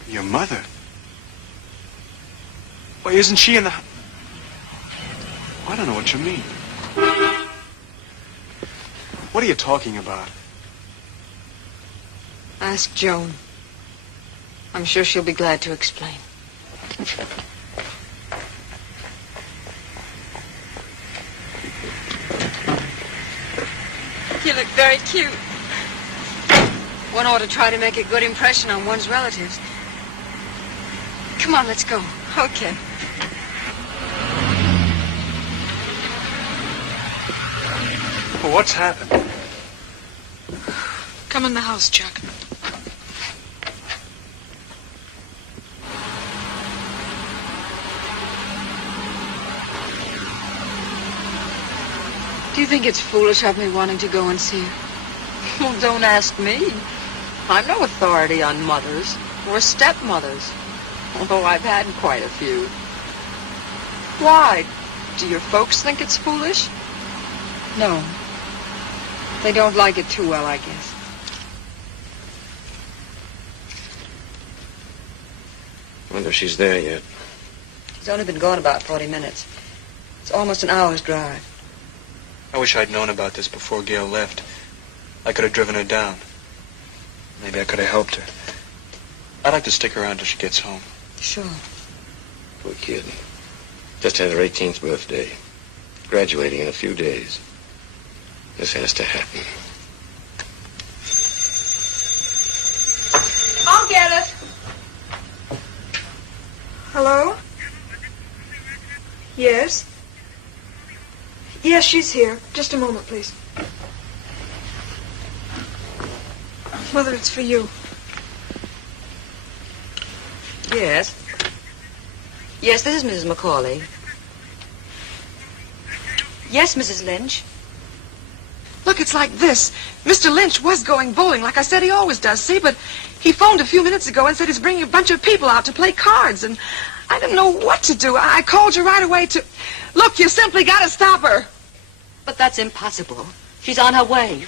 Your mother? Why, isn't she in the... I don't know what you mean. What are you talking about? Ask Joan. I'm sure she'll be glad to explain. You look very cute. One ought to try to make a good impression on one's relatives. Come on, let's go. Okay. Well, what's happened? Come in the house, Chuck. Do you think it's foolish of me wanting to go and see her? Well, don't ask me. I'm no authority on mothers or stepmothers, although I've had quite a few. Why? Do your folks think it's foolish? No. They don't like it too well, I guess. I wonder if she's there yet. She's only been gone about 40 minutes. It's almost an hour's drive. I wish I'd known about this before Gail left. I could have driven her down. Maybe I could have helped her. I'd like to stick around till she gets home. Sure. Poor kid. Just had her 18th birthday. Graduating in a few days. This has to happen. I'll get it. Hello? Yes? Yes, she's here. Just a moment, please. Mother, it's for you. Yes. Yes, this is Mrs. Macaulay. Yes, Mrs. Lynch. Look, it's like this. Mr. Lynch was going bowling, like I said he always does, see? But he phoned a few minutes ago and said he's bringing a bunch of people out to play cards, and I didn't know what to do. I called you right away to... Look, you simply got to stop her. But that's impossible. She's on her way.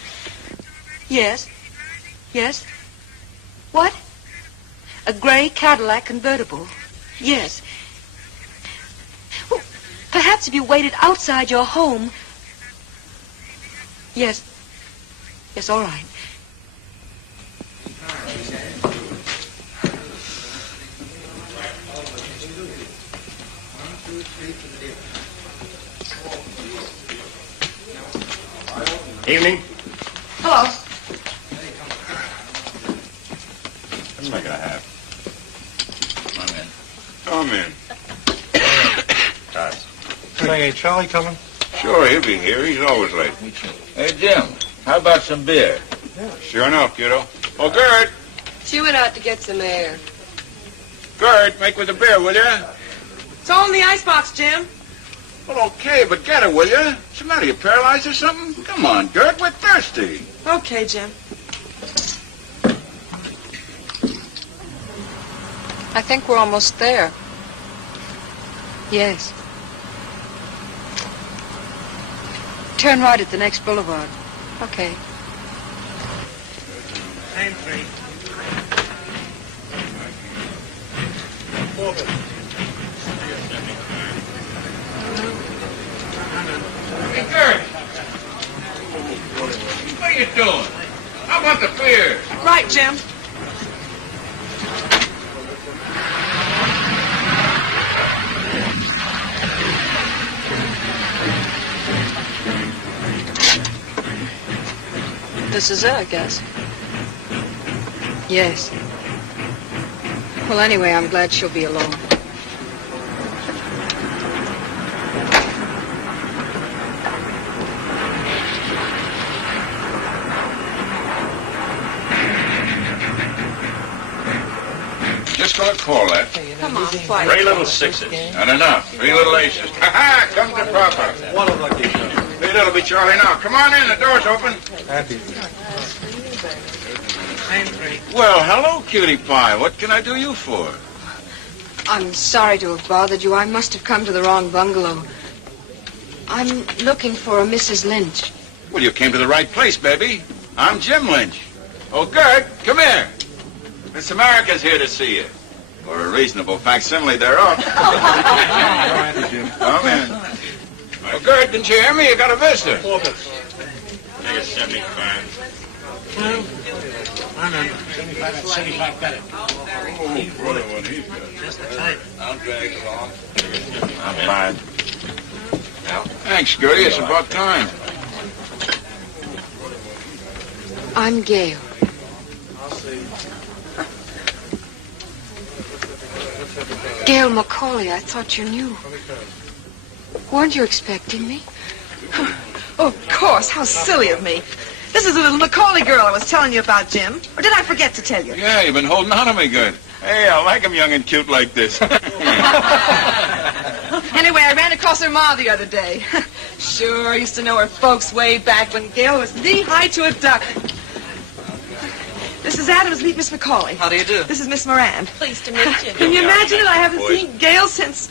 Yes. Yes. What? A gray Cadillac convertible. Yes. Well, perhaps if you waited outside your home... Yes. Yes, all right. Evening. Hello. What am I gonna have? Come in. Guys. Say, ain't Charlie coming? Sure, he'll be here. He's always late. Hey, Jim, how about some beer? Sure enough, kiddo. Oh, Gert! She went out to get some air. Gert, make with the beer, will you? It's all in the icebox, Jim. Well, okay, but get it, will you? What's the matter? You paralyzed or something? Come on, Gert, we're thirsty. Okay, Jim. I think we're almost there. Yes. Turn right at the next boulevard. Okay. Name 3. Hey, Gert! What are you doing? How about the beer? Right, Jim. This is it, I guess. Yes. Well, anyway, I'm glad she'll be alone. Look, Paulette. Come on, fight. 3 little sixes. Not enough. 3 little aces. Ha-ha! Come to Papa. What a lucky girl. Hey, that'll be Charlie now. Come on in. The door's open. Happy. Well, hello, cutie pie. What can I do you for? I'm sorry to have bothered you. I must have come to the wrong bungalow. I'm looking for a Mrs. Lynch. Well, you came to the right place, baby. I'm Jim Lynch. Oh, Gert, come here. Miss America's here to see you. Or a reasonable facsimile thereof. Come in. Oh, Gert, didn't you hear me? You got a visitor. Make it 75. Oh, brother, what he's got. I'll drag along. I'm fine. Thanks, Gertie. It's about time. I'm Gail. Gail Macaulay, I thought you knew. Weren't you expecting me? Oh, of course. How silly of me. This is the little Macaulay girl I was telling you about, Jim. Or did I forget to tell you? Yeah, you've been holding on to me good. Hey, I like him young and cute like this. Anyway, I ran across her ma the other day. Sure, I used to know her folks way back when Gail was knee-high to a duck. Mrs. Adams, meet Miss Macaulay. How do you do? This is Miss Moran. Pleased to meet you. Can you imagine it? I haven't seen Gail since...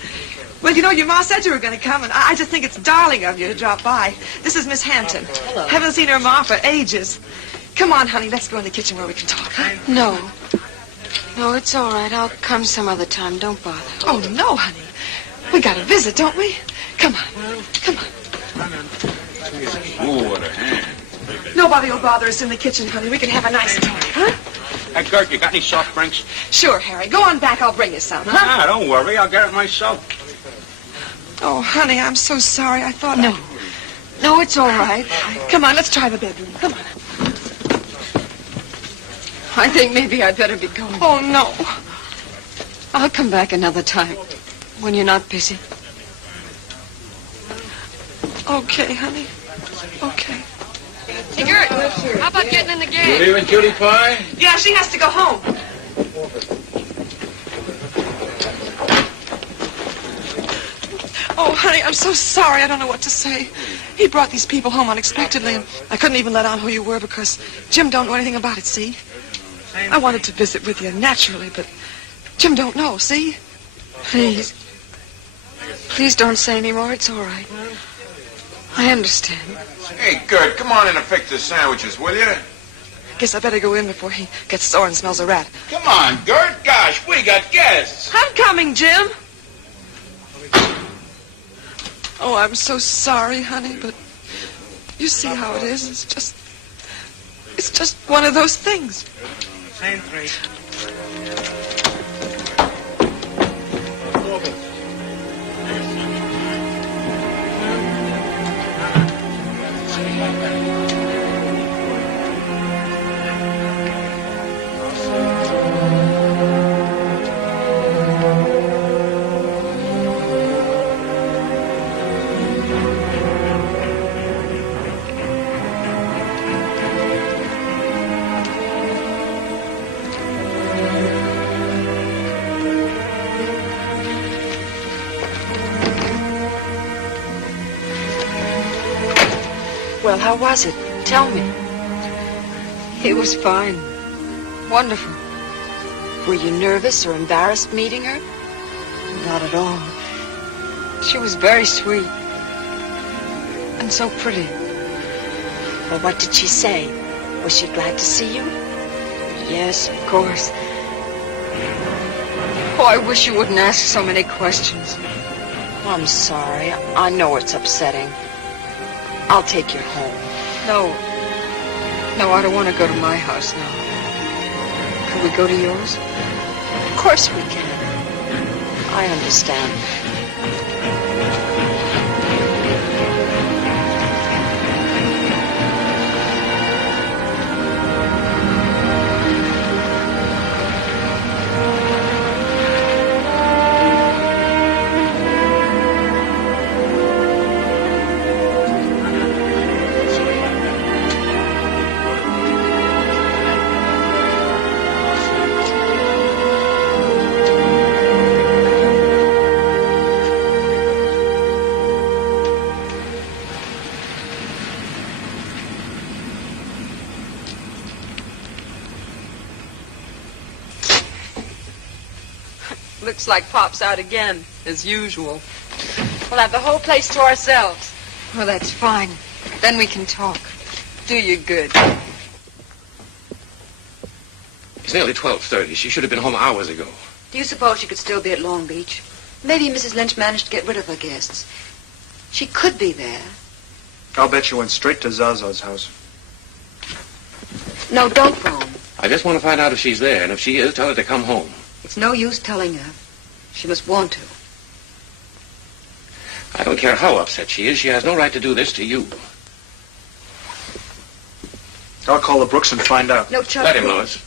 Well, you know, your ma said you were going to come, and I just think it's darling of you to drop by. This is Miss Hampton. Hello. Haven't seen her ma for ages. Come on, honey, let's go in the kitchen where we can talk, huh? No. No, it's all right. I'll come some other time. Don't bother. Oh, no, honey. We got a visit, don't we? Come on. Come on. Oh, what a hand. Nobody will bother us in the kitchen, honey. We can have a nice talk, huh? Hey, Gert, you got any soft drinks? Sure, Harry. Go on back. I'll bring you some, huh? Ah, don't worry. I'll get it myself. Oh, honey, I'm so sorry. I thought... No. No, it's all right. Come on, let's try the bedroom. Come on. I think maybe I'd better be going. Oh, no. I'll come back another time when you're not busy. Okay, honey. Okay. Hey, Gert, how about getting in the game? Good evening, cutie pie. Yeah, she has to go home. Oh, honey, I'm so sorry. I don't know what to say. He brought these people home unexpectedly, and I couldn't even let on who you were because Jim don't know anything about it, see? I wanted to visit with you, naturally, but Jim don't know, see? Please. Please don't say any more. It's all right. I understand. Hey, Gert, come on in and fix the sandwiches, will you? Guess I better go in before he gets sore and smells a rat. Come on, Gert. Gosh, we got guests. I'm coming, Jim. Oh, I'm so sorry, honey, but you see how it is. It's just one of those things. Same three. Well, how was it? Tell me. It was fine. Wonderful. Were you nervous or embarrassed meeting her? Not at all. She was very sweet. And so pretty. Well, what did she say? Was she glad to see you? Yes, of course. Oh, I wish you wouldn't ask so many questions. I'm sorry. I know it's upsetting. I'll take you home. No. No, I don't want to go to my house now. Can we go to yours? Of course we can. I understand. Looks like Pop's out again, as usual. We'll have the whole place to ourselves. Well, that's fine. Then we can talk. Do you good. It's nearly 12:30. She should have been home hours ago. Do you suppose she could still be at Long Beach? Maybe Mrs. Lynch managed to get rid of her guests. She could be there. I'll bet she went straight to Zaza's house. No, don't phone. I just want to find out if she's there, and if she is, tell her to come home. It's no use telling her. She must want to. I don't care how upset she is. She has no right to do this to you. I'll call the Brooks and find out. No, Chuck. Let him, Lois.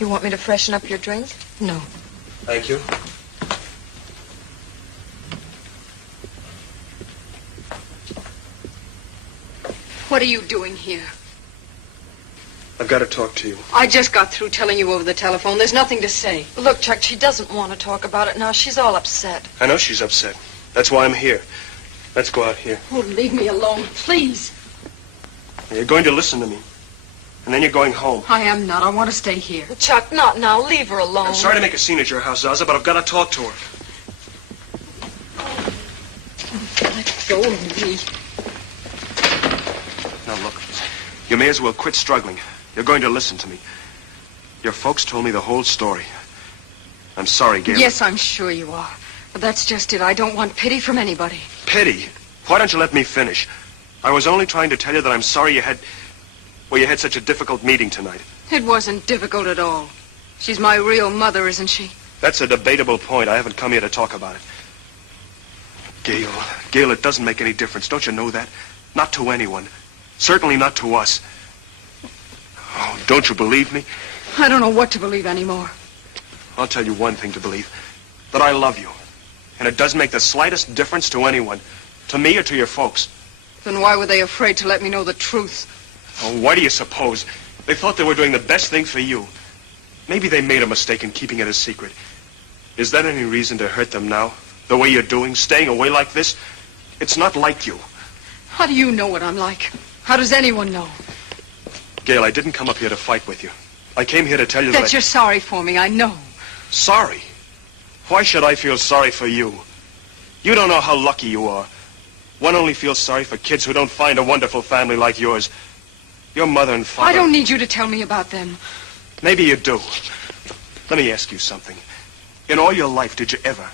You want me to freshen up your drink? No. Thank you. What are you doing here? I've got to talk to you. I just got through telling you over the telephone. There's nothing to say. Look, Chuck, she doesn't want to talk about it now. She's all upset. I know she's upset. That's why I'm here. Let's go out here. Oh, leave me alone, please. You're going to listen to me. And then you're going home. I am not. I want to stay here. Chuck, not now. Leave her alone. I'm sorry to make a scene at your house, Zaza, but I've got to talk to her. Let go of me. Now, look. You may as well quit struggling. You're going to listen to me. Your folks told me the whole story. I'm sorry, Gail. Yes, I'm sure you are. But that's just it. I don't want pity from anybody. Pity? Why don't you let me finish? I was only trying to tell you that I'm sorry you had such a difficult meeting tonight. It wasn't difficult at all. She's my real mother, isn't she? That's a debatable point. I haven't come here to talk about it. Gail, it doesn't make any difference. Don't you know that? Not to anyone. Certainly not to us. Oh, don't you believe me? I don't know what to believe anymore. I'll tell you one thing to believe. That I love you. And it doesn't make the slightest difference to anyone. To me or to your folks. Then why were they afraid to let me know the truth? Oh, why do you suppose? They thought they were doing the best thing for you. Maybe they made a mistake in keeping it a secret. Is that any reason to hurt them now? The way you're doing, staying away like this? It's not like you. How do you know what I'm like? How does anyone know? Gail, I didn't come up here to fight with you. I came here to tell you that you're sorry for me, I know. Sorry? Why should I feel sorry for you? You don't know how lucky you are. One only feels sorry for kids who don't find a wonderful family like yours. Your mother and father... I don't need you to tell me about them. Maybe you do. Let me ask you something. In all your life, did you ever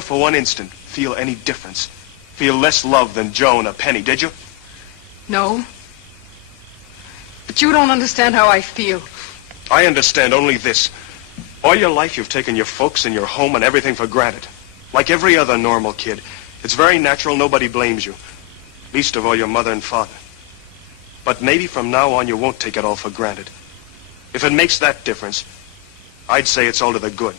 for one instant, feel any difference? Feel less love than Joan or Penny, did you? No. But you don't understand how I feel. I understand only this. All your life, you've taken your folks and your home and everything for granted. Like every other normal kid. It's very natural nobody blames you. Least of all your mother and father. But maybe from now on you won't take it all for granted. If it makes that difference, I'd say it's all to the good.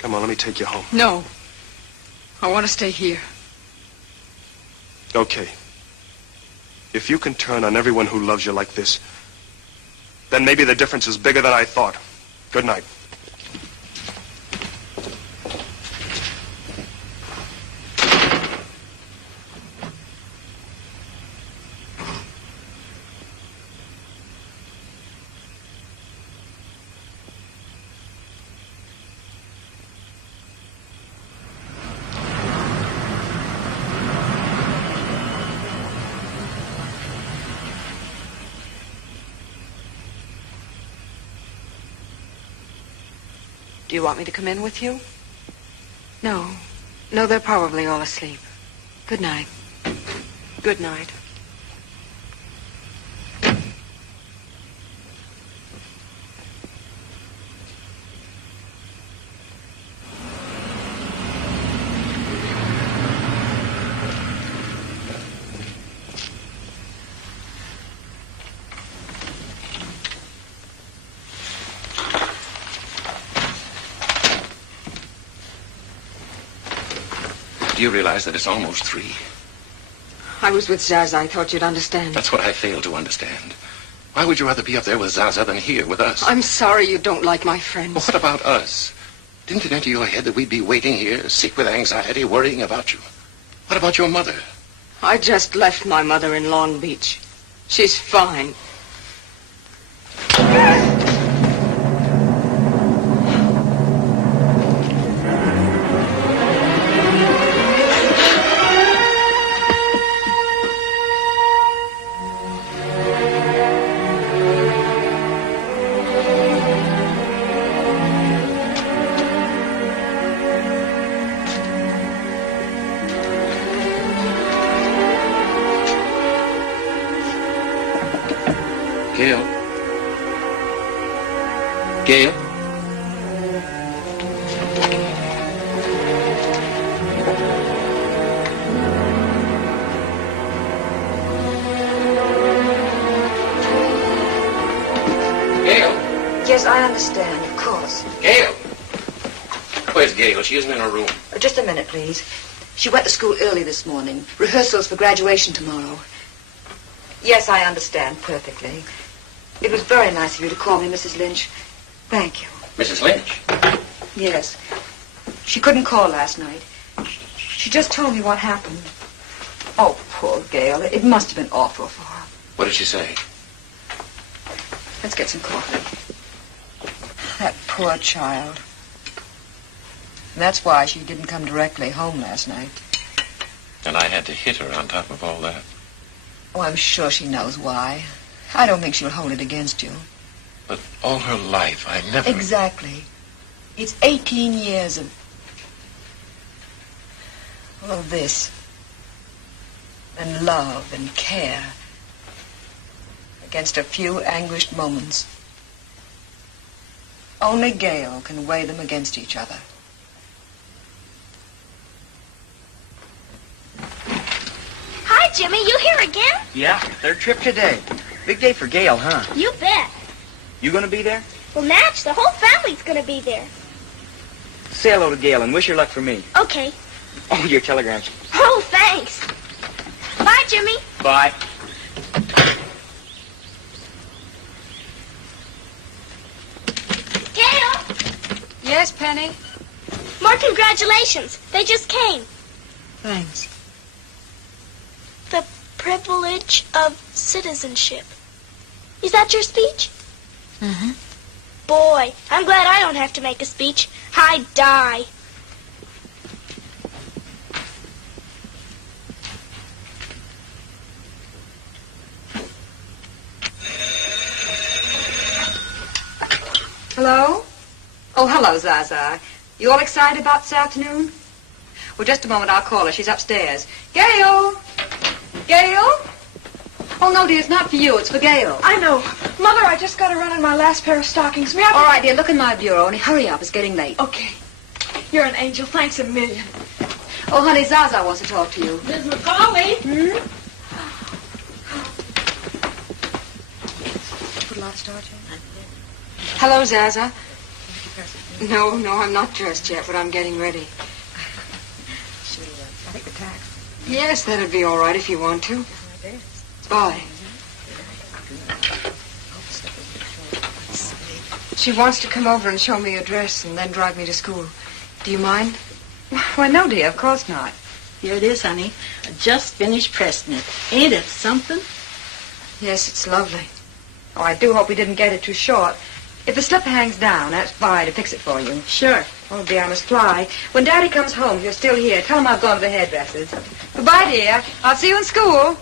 Come on, let me take you home. No. I want to stay here. Okay. If you can turn on everyone who loves you like this, then maybe the difference is bigger than I thought. Good night. Do you want me to come in with you? No. No, they're probably all asleep. Good night. Good night. Do you realize that it's almost 3? I was with Zaza. I thought you'd understand. That's what I failed to understand. Why would you rather be up there with Zaza than here with us? I'm sorry you don't like my friends. Well, what about us? Didn't it enter your head that we'd be waiting here, sick with anxiety, worrying about you? What about your mother? I just left my mother in Long Beach. She's fine. Gail? Gail? Gail? Yes, I understand, of course. Gail? Where's Gail? She isn't in her room. Just a minute, please. She went to school early this morning. Rehearsals for graduation tomorrow. Yes, I understand perfectly. It was very nice of you to call me, Mrs. Lynch. Thank you. Mrs. Lynch? Yes. She couldn't call last night. She just told me what happened. Oh, poor Gail. It must have been awful for her. What did she say? Let's get some coffee. That poor child. And that's why she didn't come directly home last night. And I had to hit her on top of all that. Oh, I'm sure she knows why. I don't think she'll hold it against you. But all her life, I never... Exactly. It's 18 years of this. And love and care. Against a few anguished moments. Only Gail can weigh them against each other. Hi, Jimmy. You here again? Yeah, third trip today. Big day for Gail, huh? You bet. You gonna be there? Well, Natch, the whole family's gonna be there. Say hello to Gail and wish her luck for me. Okay. Oh, your telegrams. Oh, thanks. Bye, Jimmy. Bye. Gail! Yes, Penny? More congratulations. They just came. Thanks. The privilege of citizenship. Is that your speech? Mm-hmm. Boy, I'm glad I don't have to make a speech. I'd die. Hello? Oh, hello, Zaza. You all excited about this afternoon? Well, just a moment, I'll call her. She's upstairs. Gail! Gail? Oh, no, dear, it's not for you. It's for Gail. I know. Mother, I just got to run in my last pair of stockings. May I... All right, dear, look in my bureau and hurry up. It's getting late. Okay. You're an angel. Thanks a million. Oh, honey, Zaza wants to talk to you. Miss McCauley. Put a lot of starch in. Hello, Zaza. No, I'm not dressed yet, but I'm getting ready. I think the tax. Yes, that'd be all right if you want to. Bye. She wants to come over and show me a dress and then drive me to school. Do you mind? Why, no, dear, of course not. Here it is, honey. I just finished pressing it. Ain't it something? Yes, it's lovely. Oh, I do hope we didn't get it too short. If the slipper hangs down, that's why to fix it for you. Sure. Oh, dear, I must fly. When Daddy comes home, if you're still here, tell him I've gone to the hairdresser's. Goodbye, dear. I'll see you in school.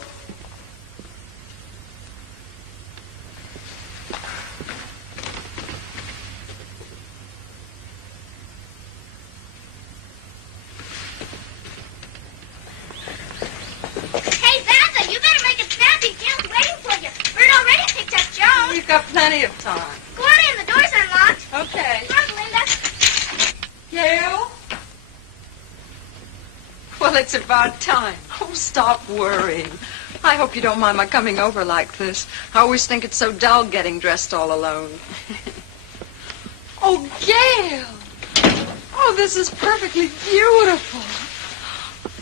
Hey, Zaza, you better make it snappy. Gail's waiting for you. Bert already picked up Joan. We've got plenty of time. Go on in. The door's unlocked. Okay. Come on, Linda. Gail? Well, it's about time. Oh, stop worrying. I hope you don't mind my coming over like this. I always think it's so dull getting dressed all alone. Oh, Gail! Oh, this is perfectly beautiful.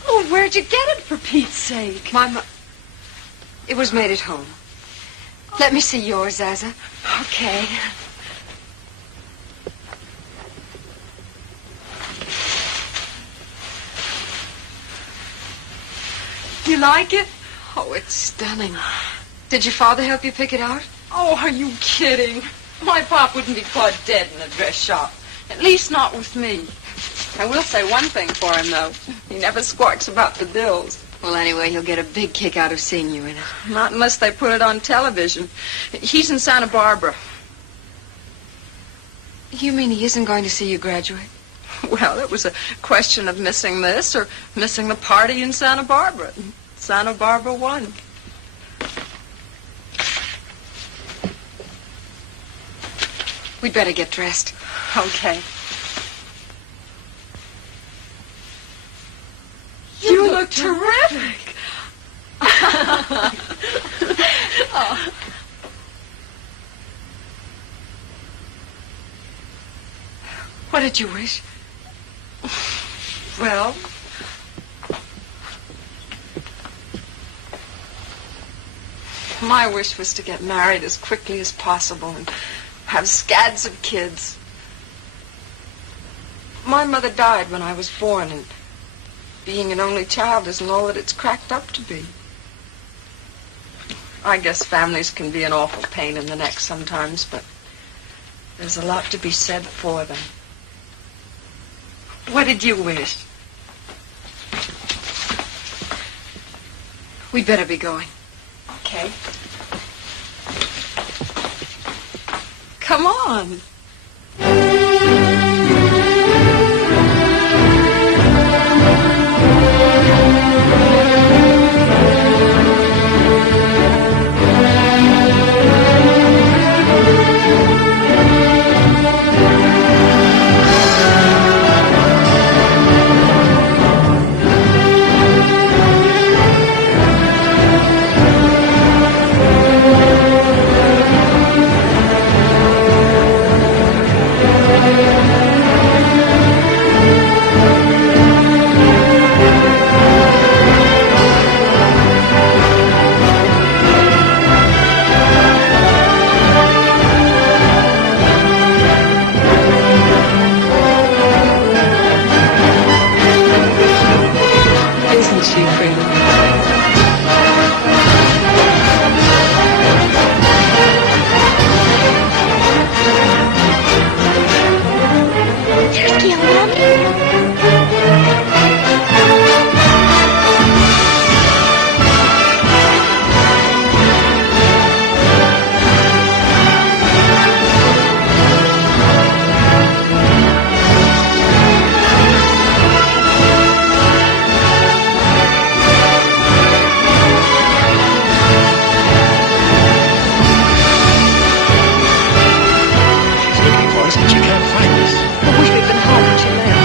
Oh, where'd you get it, for Pete's sake? It was made at home. Let me see yours, Zaza. Okay. You like it? Oh, it's stunning. Did your father help you pick it out? Oh, are you kidding? My pop wouldn't be caught dead in a dress shop. At least not with me. I will say one thing for him, though. He never squawks about the bills. Well, anyway, he'll get a big kick out of seeing you in it. Not unless they put it on television. He's in Santa Barbara. You mean he isn't going to see you graduate? Well, it was a question of missing this or missing the party in Santa Barbara. Santa Barbara won. We'd better get dressed. Okay. You look terrific. Oh. What did you wish? Well, my wish was to get married as quickly as possible and have scads of kids. My mother died when I was born, and being an only child isn't all that it's cracked up to be. I guess families can be an awful pain in the neck sometimes, but there's a lot to be said for them. What did you wish? We'd better be going. Okay. Come on. Isn't she pretty? There's Gail Mommy. She's looking for us, but she can't find us. I wish we'd been home when she left.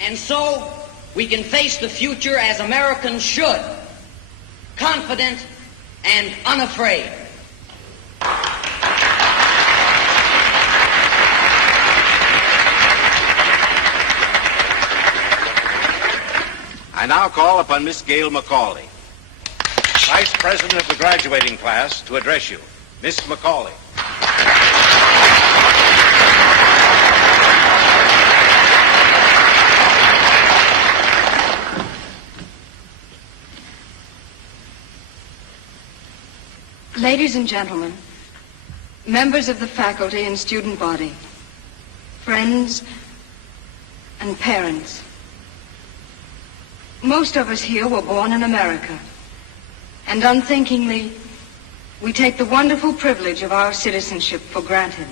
And so we can face the future as Americans should, confident and unafraid. I now call upon Miss Gail Macaulay, Vice President of the graduating class, to address you. Miss Macaulay. Ladies and gentlemen, members of the faculty and student body, friends and parents, most of us here were born in America, and unthinkingly, we take the wonderful privilege of our citizenship for granted.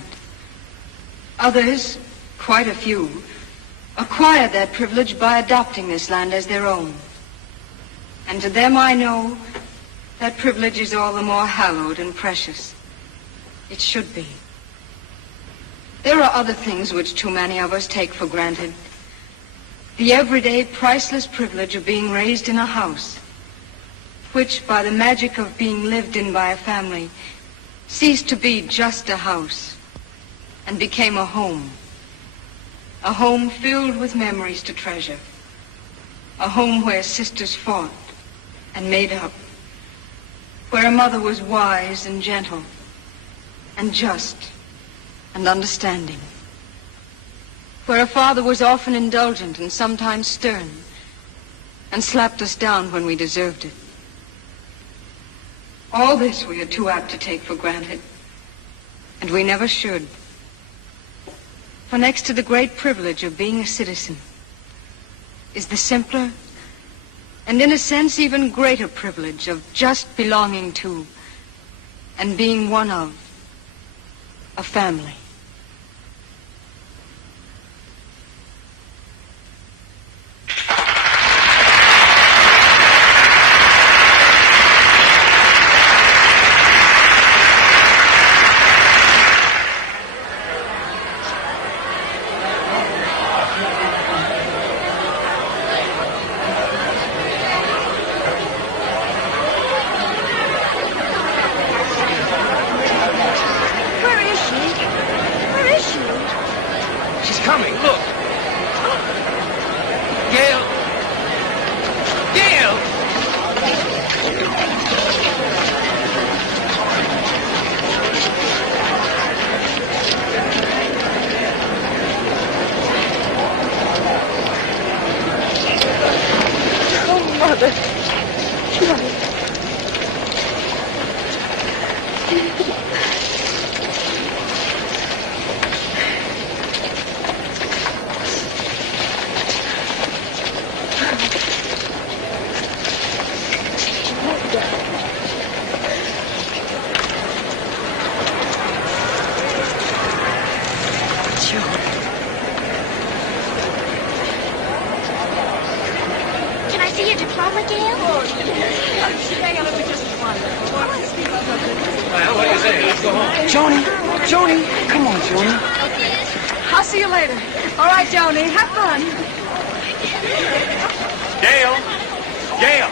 Others, quite a few, acquired that privilege by adopting this land as their own. And to them I know That privilege is all the more hallowed and precious. It should be. There are other things which too many of us take for granted. The everyday, priceless privilege of being raised in a house, which, by the magic of being lived in by a family, ceased to be just a house and became a home. A home filled with memories to treasure. A home where sisters fought and made up. Where a mother was wise and gentle and just and understanding. Where a father was often indulgent and sometimes stern and slapped us down when we deserved it. All this we are too apt to take for granted, and we never should. For next to the great privilege of being a citizen is the simpler and in a sense even greater privilege of just belonging to and being one of a family. Can I see your diploma, Gail? Hang on, let me just one. Well, what do you say? Let's go home. Joni, come on, Joni. I'll see you later. All right, Joni, have fun. Gail! Gail!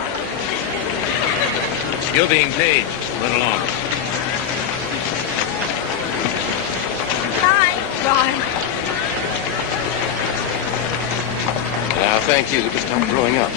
You're being paid. Run along. Bye. Now, thank you. Just stop growing up.